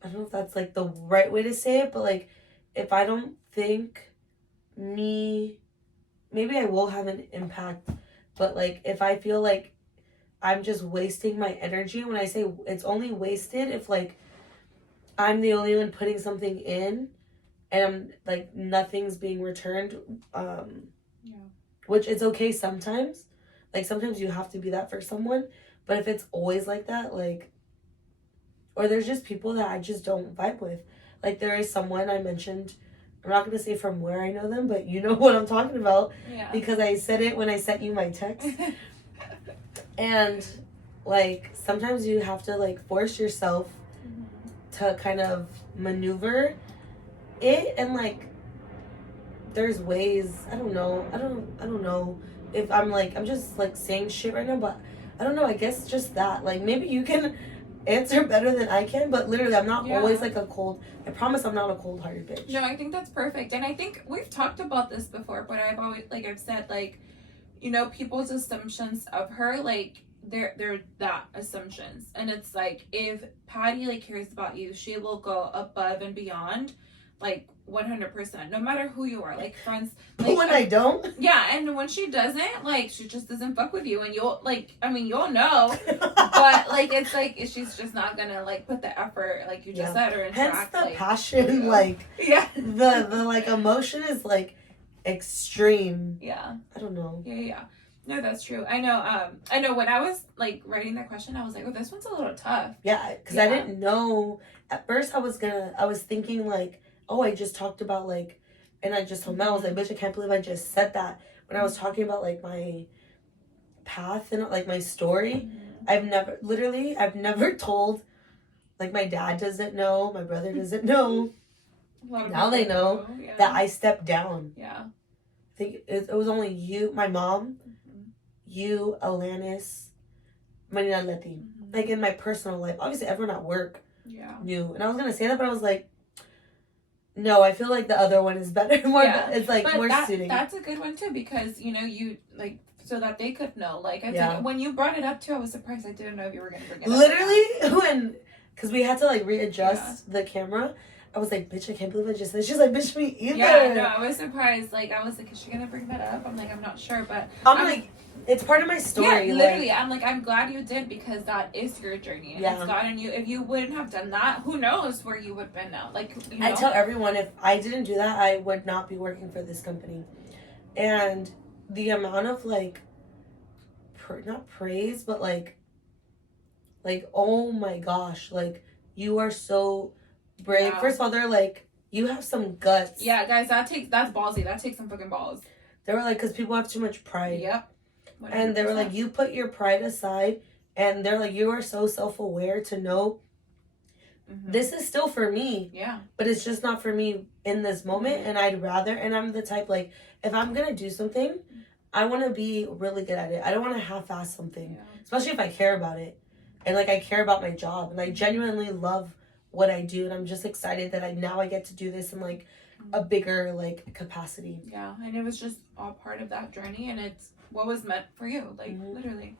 I don't know if that's like the right way to say it, but like, if I don't think maybe I will have an impact, but like, if I feel like I'm just wasting my energy, when I say it's only wasted if like I'm the only one putting something in and I'm like nothing's being returned, which is okay sometimes. Like sometimes you have to be that for someone, but if it's always like that, like, or there's just people that I just don't vibe with. Like there is someone I mentioned, I'm not going to say from where I know them, but you know what I'm talking about, because I said it when I sent you my text. And like sometimes you have to like force yourself to kind of maneuver it, and like there's ways, I don't know if I'm just like saying shit right now, but I don't know, I guess just that, like maybe you can answer better than I can, but literally I'm not always like I promise I'm not a cold-hearted bitch. No, I think that's perfect. And I think we've talked about this before, but I've said like, you know, people's assumptions of her, like they're that assumptions, and it's like if Patty like cares about you, she will go above and beyond, like 100%, no matter who you are, like friends. Like, when I don't, and when she doesn't, like she just doesn't fuck with you, and you'll you'll know, but like it's like she's just not gonna like put the effort, like you just said, or interact. Hence the passion, like the like emotion is like extreme. I don't know. No, that's true. I know when I was like writing that question, I was like, oh, this one's a little tough. Because I didn't know at first. I was thinking like, oh, I just talked about like, and I just told Mel, I was like, bitch, I can't believe I just said that when I was talking about like my path and like my story. I've never told, like my dad doesn't know, my brother doesn't know. Now they know that I stepped down. I think it was only you, my mom, you, Alanis, Marina Leti. Like in my personal life, obviously everyone at work knew, and I was gonna say that, but I was like, no, I feel like the other one is better. It's like more suiting. That's a good one too, because you know, you like, so that they could know. Like I think when you brought it up too, I was surprised. I didn't know if you were gonna bring it up. Literally, because we had to like readjust the camera, I was like, bitch, I can't believe I just said. She's like, bitch, me either. Yeah, no, I was surprised. Like I was like, is she gonna bring that up? I'm like, I'm not sure, but I'm like, it's part of my story. Yeah, literally. Like, I'm glad you did, because that is your journey. And it's gotten you. If you wouldn't have done that, who knows where you would have been now. Like, you know? I tell everyone, if I didn't do that, I would not be working for this company. And the amount of like, not praise, but like, oh my gosh, like, you are so brave. First of all, they're like, you have some guts. Yeah, guys, that's ballsy. That takes some fucking balls. They were like, because people have too much pride. Yep. 100%. And they were like, you put your pride aside, and they're like, you are so self-aware to know this is still for me. But it's just not for me in this moment, and I'd rather, and I'm the type, like, if I'm gonna do something, I want to be really good at it. I don't want to half-ass something, especially if I care about it, and like I care about my job, and I genuinely love what I do, and I'm just excited that I get to do this in like a bigger like capacity. And it was just all part of that journey, and it's what was meant for you, like literally.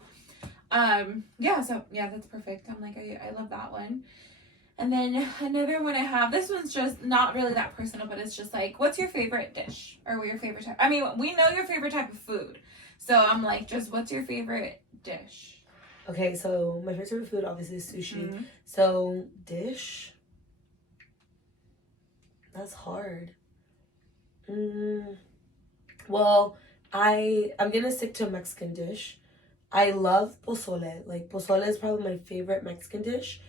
So that's perfect. I'm like, I love that one. And then another one I have, this one's just not really that personal, but it's just like, what's your favorite dish? Or your favorite type? I mean, we know your favorite type of food. So I'm like, just what's your favorite dish? Okay, so my favorite food obviously is sushi. Mm-hmm. So dish, that's hard. Well, I'm gonna stick to a Mexican dish. I love pozole. Like pozole is probably my favorite Mexican dish.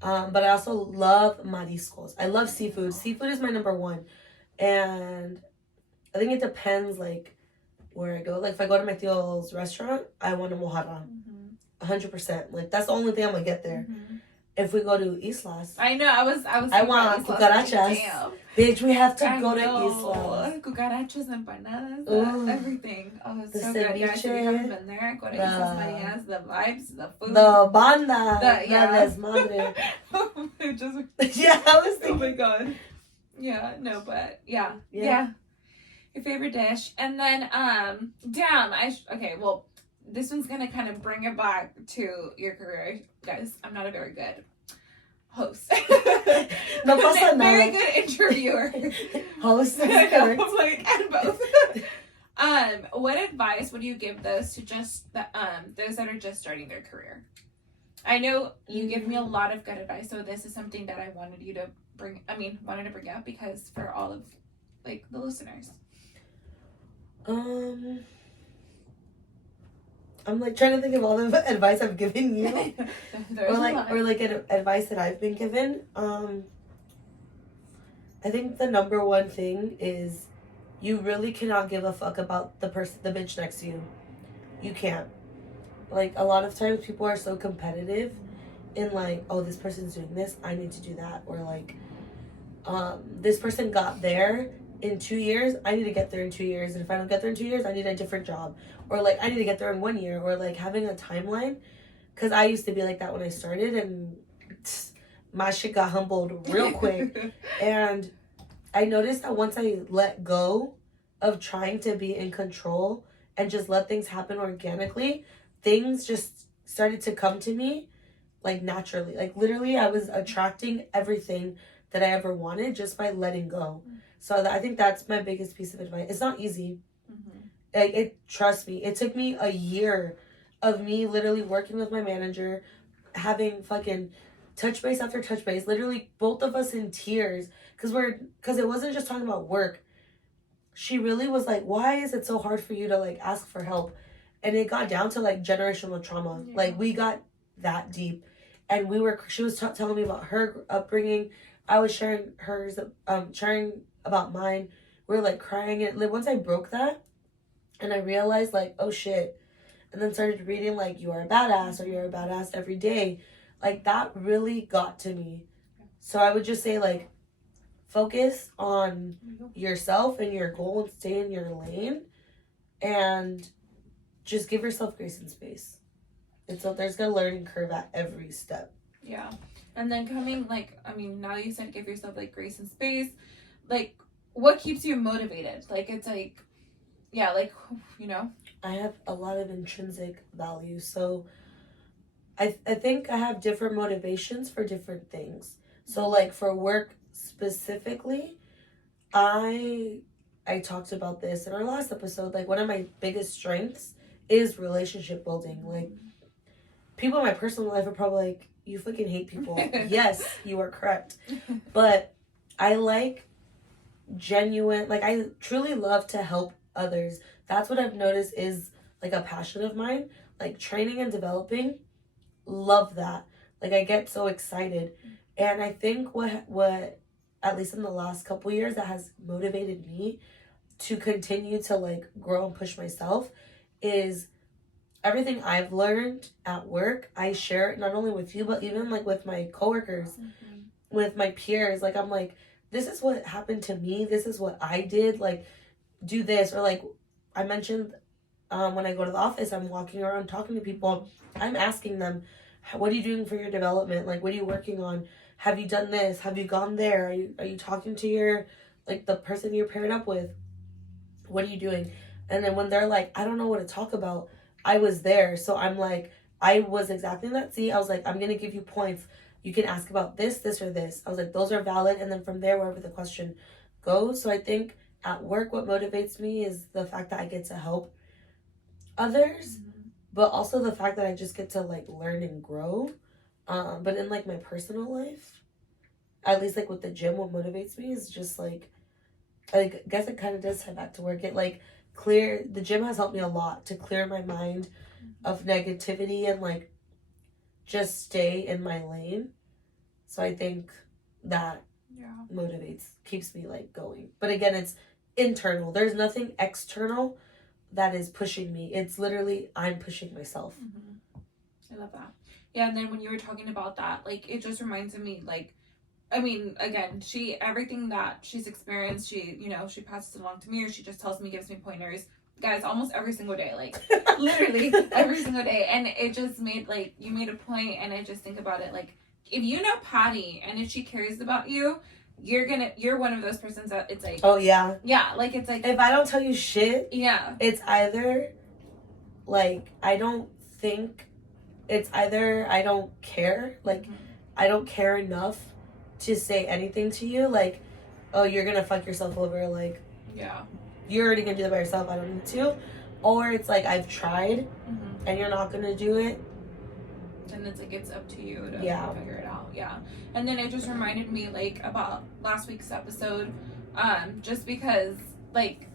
But I also love mariscos. I love seafood. Seafood is my number one, and I think it depends like where I go. Like if I go to my tío's restaurant, I want a mojarra, 100%. Like that's the only thing I'm gonna get there. Mm-hmm. If we go to Islas, I know. I was. I want cucarachas. Damn. Bitch, we have to go to Islas. Islas. Cucarachas, empanadas, everything. Oh, it's The so good. Guys, if you haven't ceviche, been there, go to Islas Marias. The vibes, the food. the banda, yeah. la desmadre. Just, Yeah, I was oh my thinking. god. Yeah, no, but yeah. Your favorite dish, and then damn, okay. Well, this one's gonna kind of bring it back to your career, guys. I'm not a very good host. No pasa nada. Very good interviewer. Host is I correct. know, like, and both. What advice would you give those to just those that are just starting their career? I know you give me a lot of good advice, so this is something that I wanted to bring up because for all of like the listeners. I'm like trying to think of all the advice I've given you, or like advice that I've been given. I think the number one thing is you really cannot give a fuck about the bitch next to you. You can't. Like a lot of times people are so competitive in like, oh, this person's doing this, I need to do that, or like, this person got there in 2 years, I need to get there in 2 years, and if I don't get there in 2 years, I need a different job, or like I need to get there in 1 year, or like having a timeline, because I used to be like that when I started, and my shit got humbled real quick. And I noticed that once I let go of trying to be in control and just let things happen organically, things just started to come to me like naturally. Like literally I was attracting everything that I ever wanted just by letting go. So I think that's my biggest piece of advice. It's not easy. Like trust me, it took me a year of me literally working with my manager, having fucking touch base after touch base, literally both of us in tears, because it wasn't just talking about work. She really was like, why is it so hard for you to like ask for help? And it got down to like generational trauma. Yeah. Like we got that deep, and she was telling me about her upbringing, I was sharing hers, sharing about mine. We were like crying, and like, once I broke that and I realized like, oh shit, and then started reading like you are a badass, or you're a badass every day, like that really got to me. So I would just say like, focus on yourself and your goal and stay in your lane, and just give yourself grace and space. And so there's a learning curve at every step. Yeah. And then coming like, I mean, now you said give yourself like grace and space, like what keeps you motivated? Like it's like, yeah, like, you know, I have a lot of intrinsic value. So I think I have different motivations for different things. So like for work specifically, I talked about this in our last episode. Like one of my biggest strengths is relationship building. Like people in my personal life are probably like, you fucking hate people. Yes, you are correct. But I like genuine, like I truly love to help others. That's what I've noticed is like a passion of mine. Like training and developing, love that. Like I get so excited. And I think what at least in the last couple years that has motivated me to continue to like grow and push myself is everything I've learned at work. I share it not only with you, but even like with my coworkers, with my peers. Like I'm like, this is what happened to me. This is what I did. Like do this. Or like I mentioned, when I go to the office, I'm walking around talking to people. I'm asking them, what are you doing for your development? Like, what are you working on? Have you done this? Have you gone there? Are you talking to your, like the person you're paired up with? What are you doing? And then when they're like, I don't know what to talk about, I was there. So I'm like, I was exactly in that seat. I was like, I'm going to give you points. you can ask about this, or this. I was like, those are valid. And then from there, wherever the question goes. So I think at work, what motivates me is the fact that I get to help others, but also the fact that I just get to like learn and grow. But in like my personal life, at least like with the gym, what motivates me is just like, I guess it kind of does tie back to work. It like the gym has helped me a lot to clear my mind of negativity and like just stay in my lane. So I think that keeps me like going. But again, it's internal. There's nothing external that is pushing me. It's literally I'm pushing myself. I love that. Yeah, and then when you were talking about that, like it just reminds me, like, I mean, again, everything that she's experienced, she passes it along to me, or she just tells me, gives me pointers, guys, almost every single day, like literally every single day. And it just made, like, you made a point, and I just think about it, like, if you know Patty and if she cares about you, you're one of those persons that it's like, oh yeah, like it's like, if I don't tell you shit, it's either like I don't care, like I don't care enough to say anything to you, like, oh, you're gonna fuck yourself over, like, you're already gonna do that by yourself, I don't need to. Or it's like I've tried and you're not gonna do it, and it's like it's up to you to figure it out. And then it just reminded me, like, about last week's episode, just because, like,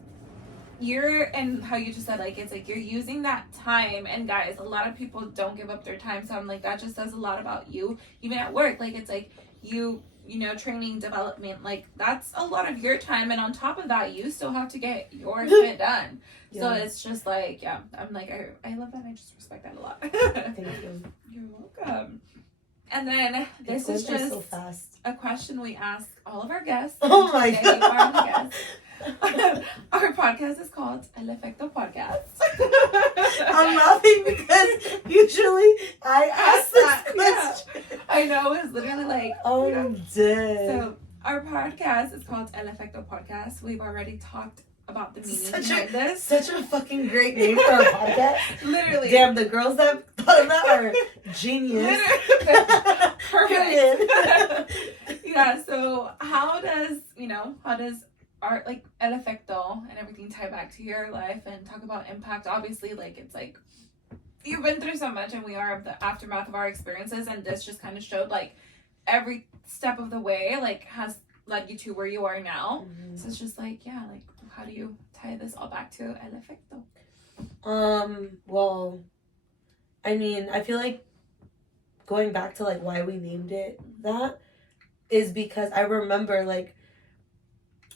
and how you just said, like, it's like you're using that time, and guys, a lot of people don't give up their time, so I'm like, that just says a lot about you, even at work. Like, it's like you know, training, development, like, that's a lot of your time, and on top of that, you still have to get your shit done. So it's just like, I'm like, I love that. I just respect that a lot. Thank you. You're welcome. And then this is just so fast. a question we ask all of our guests. Oh my god. Our podcast is called El Efecto Podcast. I'm laughing because usually I ask this question. Yeah. I know, it's literally like, oh, I'm dead. So our podcast is called El Efecto Podcast. We've already talked about the meaning behind this. Such a fucking great name for a podcast. Literally. Damn, the girls that thought of that are genius. Perfect. So how does art, like El Efecto and everything, tie back to your life and talk about impact? Obviously, like, it's like you've been through so much, and we are the aftermath of our experiences, and this just kind of showed, like, every step of the way, like, has led you to where you are now. So it's just like, like, how do you tie this all back to El Efecto? Well, I mean, I feel like going back to, like, why we named it that is because I remember, like,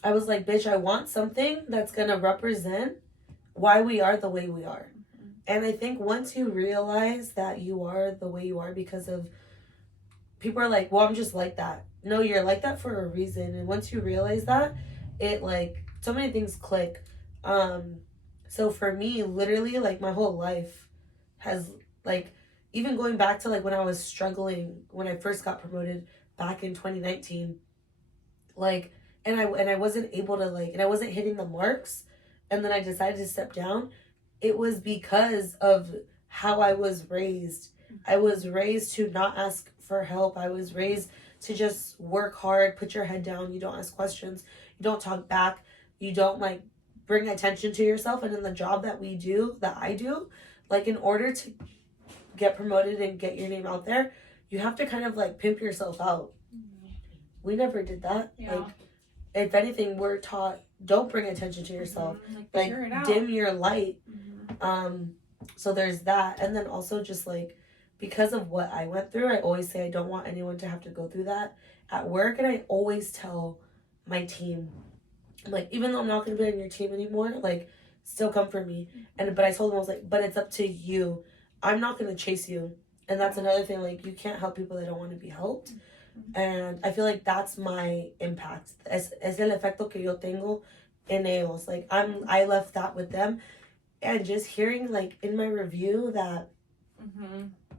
I was like, bitch, I want something that's gonna represent why we are the way we are. And I think once you realize that you are the way you are because of, people are like, well, I'm just like that. No, you're like that for a reason. And once you realize that, it, like, so many things click. So for me, literally, like, my whole life has, like, even going back to, like, when I was struggling, when I first got promoted back in 2019, like, and I wasn't able to, like, and I wasn't hitting the marks, and then I decided to step down. It was because of how I was raised. I was raised to not ask for help. I was raised to just work hard, put your head down. You don't ask questions. You don't talk back. You don't, like, bring attention to yourself. And in the job that I do, like, in order to get promoted and get your name out there, you have to kind of, like, pimp yourself out. We never did that. Like, if anything, we're taught, don't bring attention to yourself. Like dim your light. So there's that. And then also just, like, because of what I went through, I always say I don't want anyone to have to go through that at work. And I always tell my team, like, even though I'm not going to be on your team anymore, like, still come for me. But I told them, I was like, but it's up to you. I'm not going to chase you. And that's another thing, like, you can't help people that don't want to be helped. And I feel like that's my impact. Es el efecto que yo tengo en ellos. Like, I left that with them. And just hearing, like, in my review that,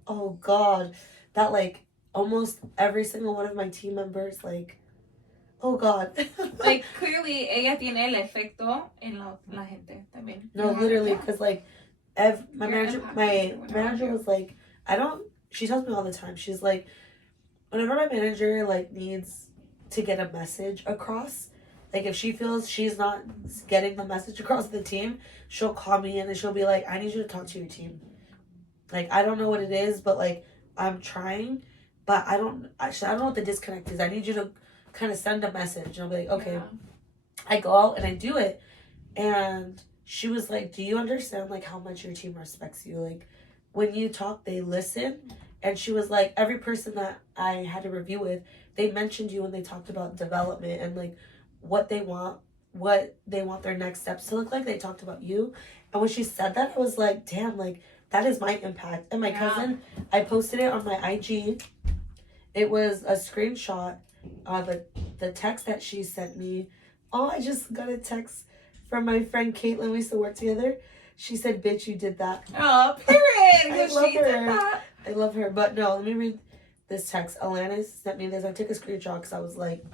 oh God, that, like, almost every single one of my team members, like, oh God. Like, clearly, ella tiene el efecto en la gente también. No, literally, because, like, my manager was like, she tells me all the time, she's like, whenever my manager like needs to get a message across, like if she feels she's not getting the message across to the team, she'll call me and she'll be like, I need you to talk to your team. Like, I don't know what it is, but like I'm trying, but I don't know what the disconnect is. I need you to kind of send a message. And I'll be like, okay. Yeah. I go out and I do it. And she was like, do you understand like how much your team respects you? Like when you talk, they listen. And she was like, every person that I had a review with, they mentioned you when they talked about development and like what they want their next steps to look like. They talked about you. And when she said that, I was like, damn, like that is my impact. And my cousin, I posted it on my IG. It was a screenshot of the text that she sent me. Oh, I just got a text from my friend Caitlin. We used to work together. She said, bitch, you did that. Oh, period. I love she her. Did that. I love her. But no, let me read this text. Alanis sent me this. I took a screenshot because I was like,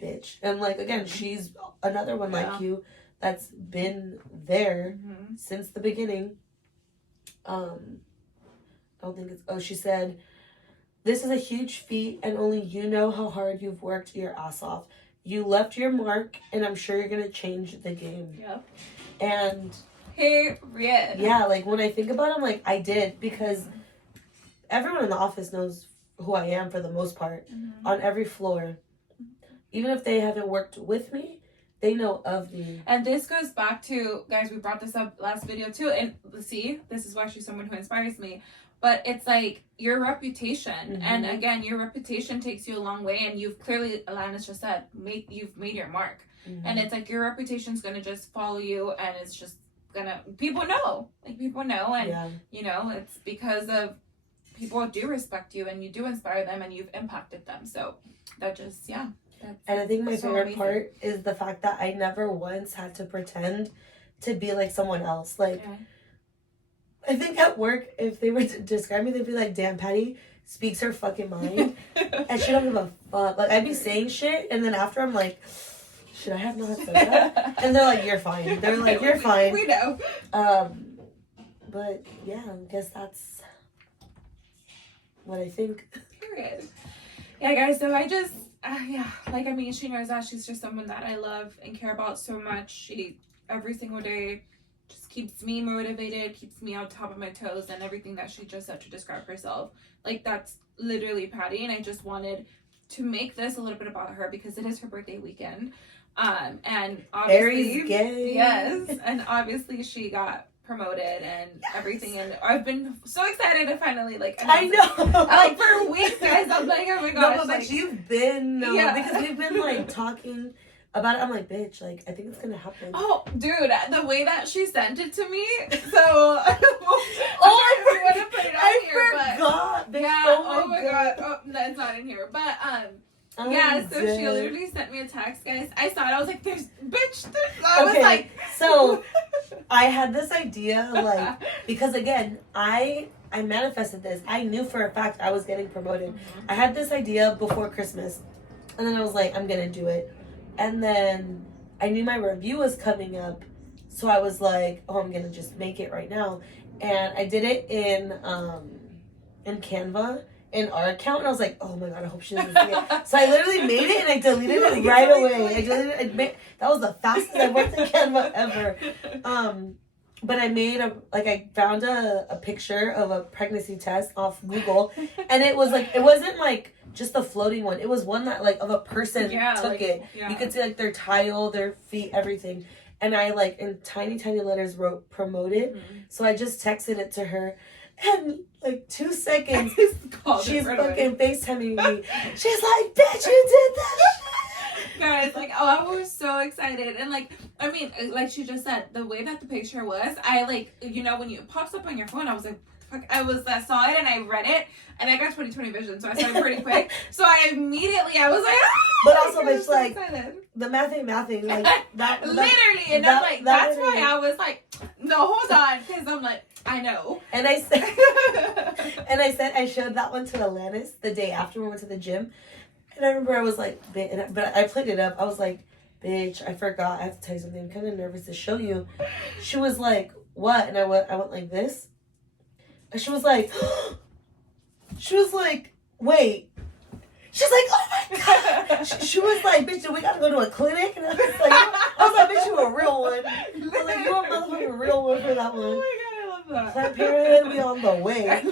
bitch. And like, again, she's another one like you that's been there since the beginning. I don't think it's... Oh, she said, this is a huge feat and only you know how hard you've worked your ass off. You left your mark, and I'm sure you're going to change the game. Yep. And... period. Yeah, like, when I think about it, I'm like, I did, because everyone in the office knows who I am for the most part, on every floor. Even if they haven't worked with me, they know of me. And this goes back to, guys, we brought this up last video, too, and see, this is why she's someone who inspires me. But it's like your reputation. And again, your reputation takes you a long way. And you've clearly, Alanis just said, you've made your mark. And it's like your reputation's going to just follow you. And it's just going to, people know. Like, people know. And, you know, it's because of people do respect you. And you do inspire them. And you've impacted them. So that just, and I think my favorite part is the fact that I never once had to pretend to be like someone else. Like... I think at work, if they were to describe me, they'd be like, damn, Patty speaks her fucking mind. And she don't give a fuck. Like, I'd be saying shit, and then after I'm like, should I have not said that? And they're like, you're fine. They're like, you're fine. We know. But, yeah, I guess that's what I think. Period. Yeah, guys, so I just, like, I mean, she knows that she's just someone that I love and care about so much. She, every single day, just keeps me motivated, keeps me on top of my toes, and everything that she just said to describe herself. Like, that's literally Patty, and I just wanted to make this a little bit about her because it is her birthday weekend. And obviously... Aries gay. Yes, and obviously she got promoted and everything, and I've been so excited to finally, like... I know! Like, for weeks, guys, I'm like, oh my gosh. No, but like, you've been... because we've been, like, talking... about it. I'm like, bitch, like, I think it's gonna happen. Oh, dude, the way that she sent it to me, so I forgot. Yeah, oh my god. Oh, that's not in here. But so she literally sent me a text, guys. I saw it, I was like, there's I was like, so I had this idea, like, because again, I manifested this. I knew for a fact I was getting promoted. I had this idea before Christmas, and then I was like, I'm gonna do it. And then I knew my review was coming up, so I was like, oh, I'm gonna just make it right now. And I did it in Canva, in our account, and I was like, oh my god, I hope she doesn't see it. So I literally made it and I deleted it right away. That was the fastest I've worked in Canva ever. But I made I found a picture of a pregnancy test off Google, and it was like, it wasn't like just a floating one. It was one that like of a person took it. Yeah. You could see like their title, their feet, everything. And I like in tiny letters wrote promoted. So I just texted it to her, and like 2 seconds she's fucking FaceTiming me. She's like, bitch, you did that. Guys, like, oh, I was so excited. And like, I mean, like she just said, the way that the picture was, I like, you know, when it pops up on your phone, I was like, fuck, I saw it and I read it, and I got 20/20 vision, so I saw it pretty quick. So I was like, ah! But also, bitch, so like, excited. The mathing, like, that. Literally, and I'm like, that's why I was like, no, hold on, because I'm like, I know. And I said, I showed that one to Alanis the day after we went to the gym. And I remember I was like, but I played it up. I was like, bitch, I forgot. I have to tell you something. I'm kind of nervous to show you. She was like, what? And I went like this. And she was like, wait, She's like, oh my God. She was like, bitch, do we gotta go to a clinic? And I was like, bitch, you a real one. I was like, you a motherfucking real one for that one. Oh my God, I love that. Planned Parenthood, we on the way. Guys,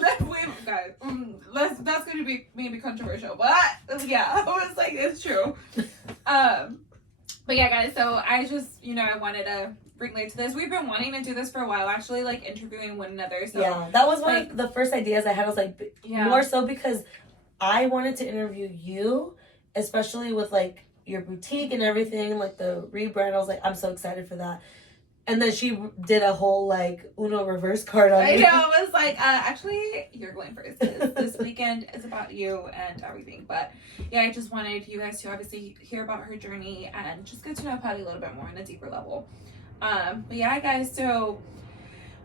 that's going to be maybe controversial, but yeah, I was like, it's true. But yeah, guys, so I just, I wanted to bring light to this. We've been wanting to do this for a while, actually, like interviewing one another. So yeah, that was one of the first ideas I had. I was like, more so because I wanted to interview you, especially with like your boutique and everything, like the rebrand. I was like, I'm so excited for that. And then she did a whole like Uno reverse card on me. I know, I was like, actually, you're going first. This weekend is about you and everything. But yeah, I just wanted you guys to obviously hear about her journey and just get to know Patty a little bit more on a deeper level. But yeah, guys, so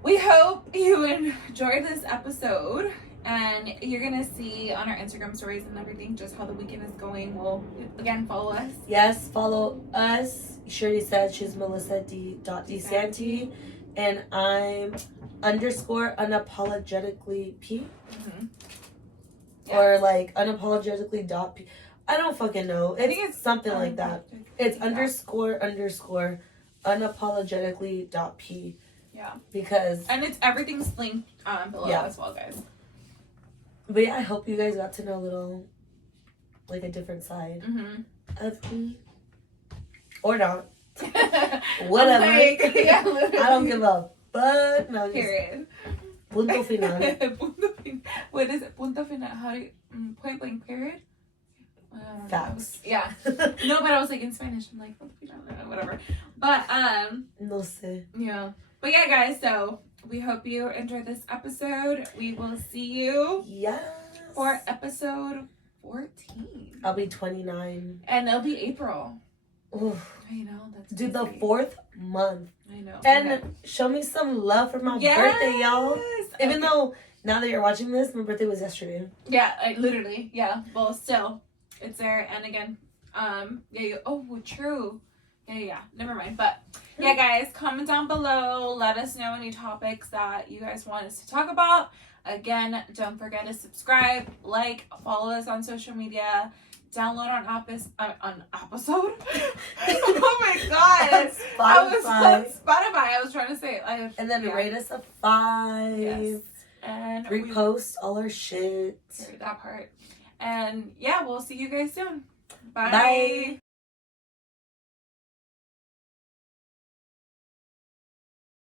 we hope you enjoyed this episode. And you're going to see on our Instagram stories and everything just how the weekend is going. Well, again, follow us. Yes, follow us. Shirley said she's Melissa D.DeSanti. And I'm _unapologetically P. Mm-hmm. Yeah. Or like unapologetically .P. I don't fucking know. I think it's something like that. It's _ unapologetically .P. Yeah. Because. And everything's linked below as well, guys. But yeah, I hope you guys got to know a little, like, a different side of me. Or not. Whatever. Like, yeah, I don't give a fuck. No, just period. Punto final. What is it? Punto final. How do you... point blank period? Facts. Yeah. No, but I was like in Spanish. I'm like, whatever. But, No sé. yeah. But yeah, guys, so we hope you enjoyed this episode. We will see you for episode 14. I'll be 29. And it'll be April. Oof. I know. That's Dude, crazy. the 4th month. I know. And show me some love for my birthday, y'all. Even though now that you're watching this, my birthday was yesterday. Yeah, literally. Yeah. Well, still, it's there. And again, true. Yeah. Never mind. But yeah, guys, comment down below. Let us know any topics that you guys want us to talk about. Again, don't forget to subscribe, follow us on social media, download on episode. Oh my God. Spotify. I was on Spotify. I was trying to say it. And then rate us a 5. Yes. And repost all our shit. That part. And yeah, we'll see you guys soon. Bye. Bye.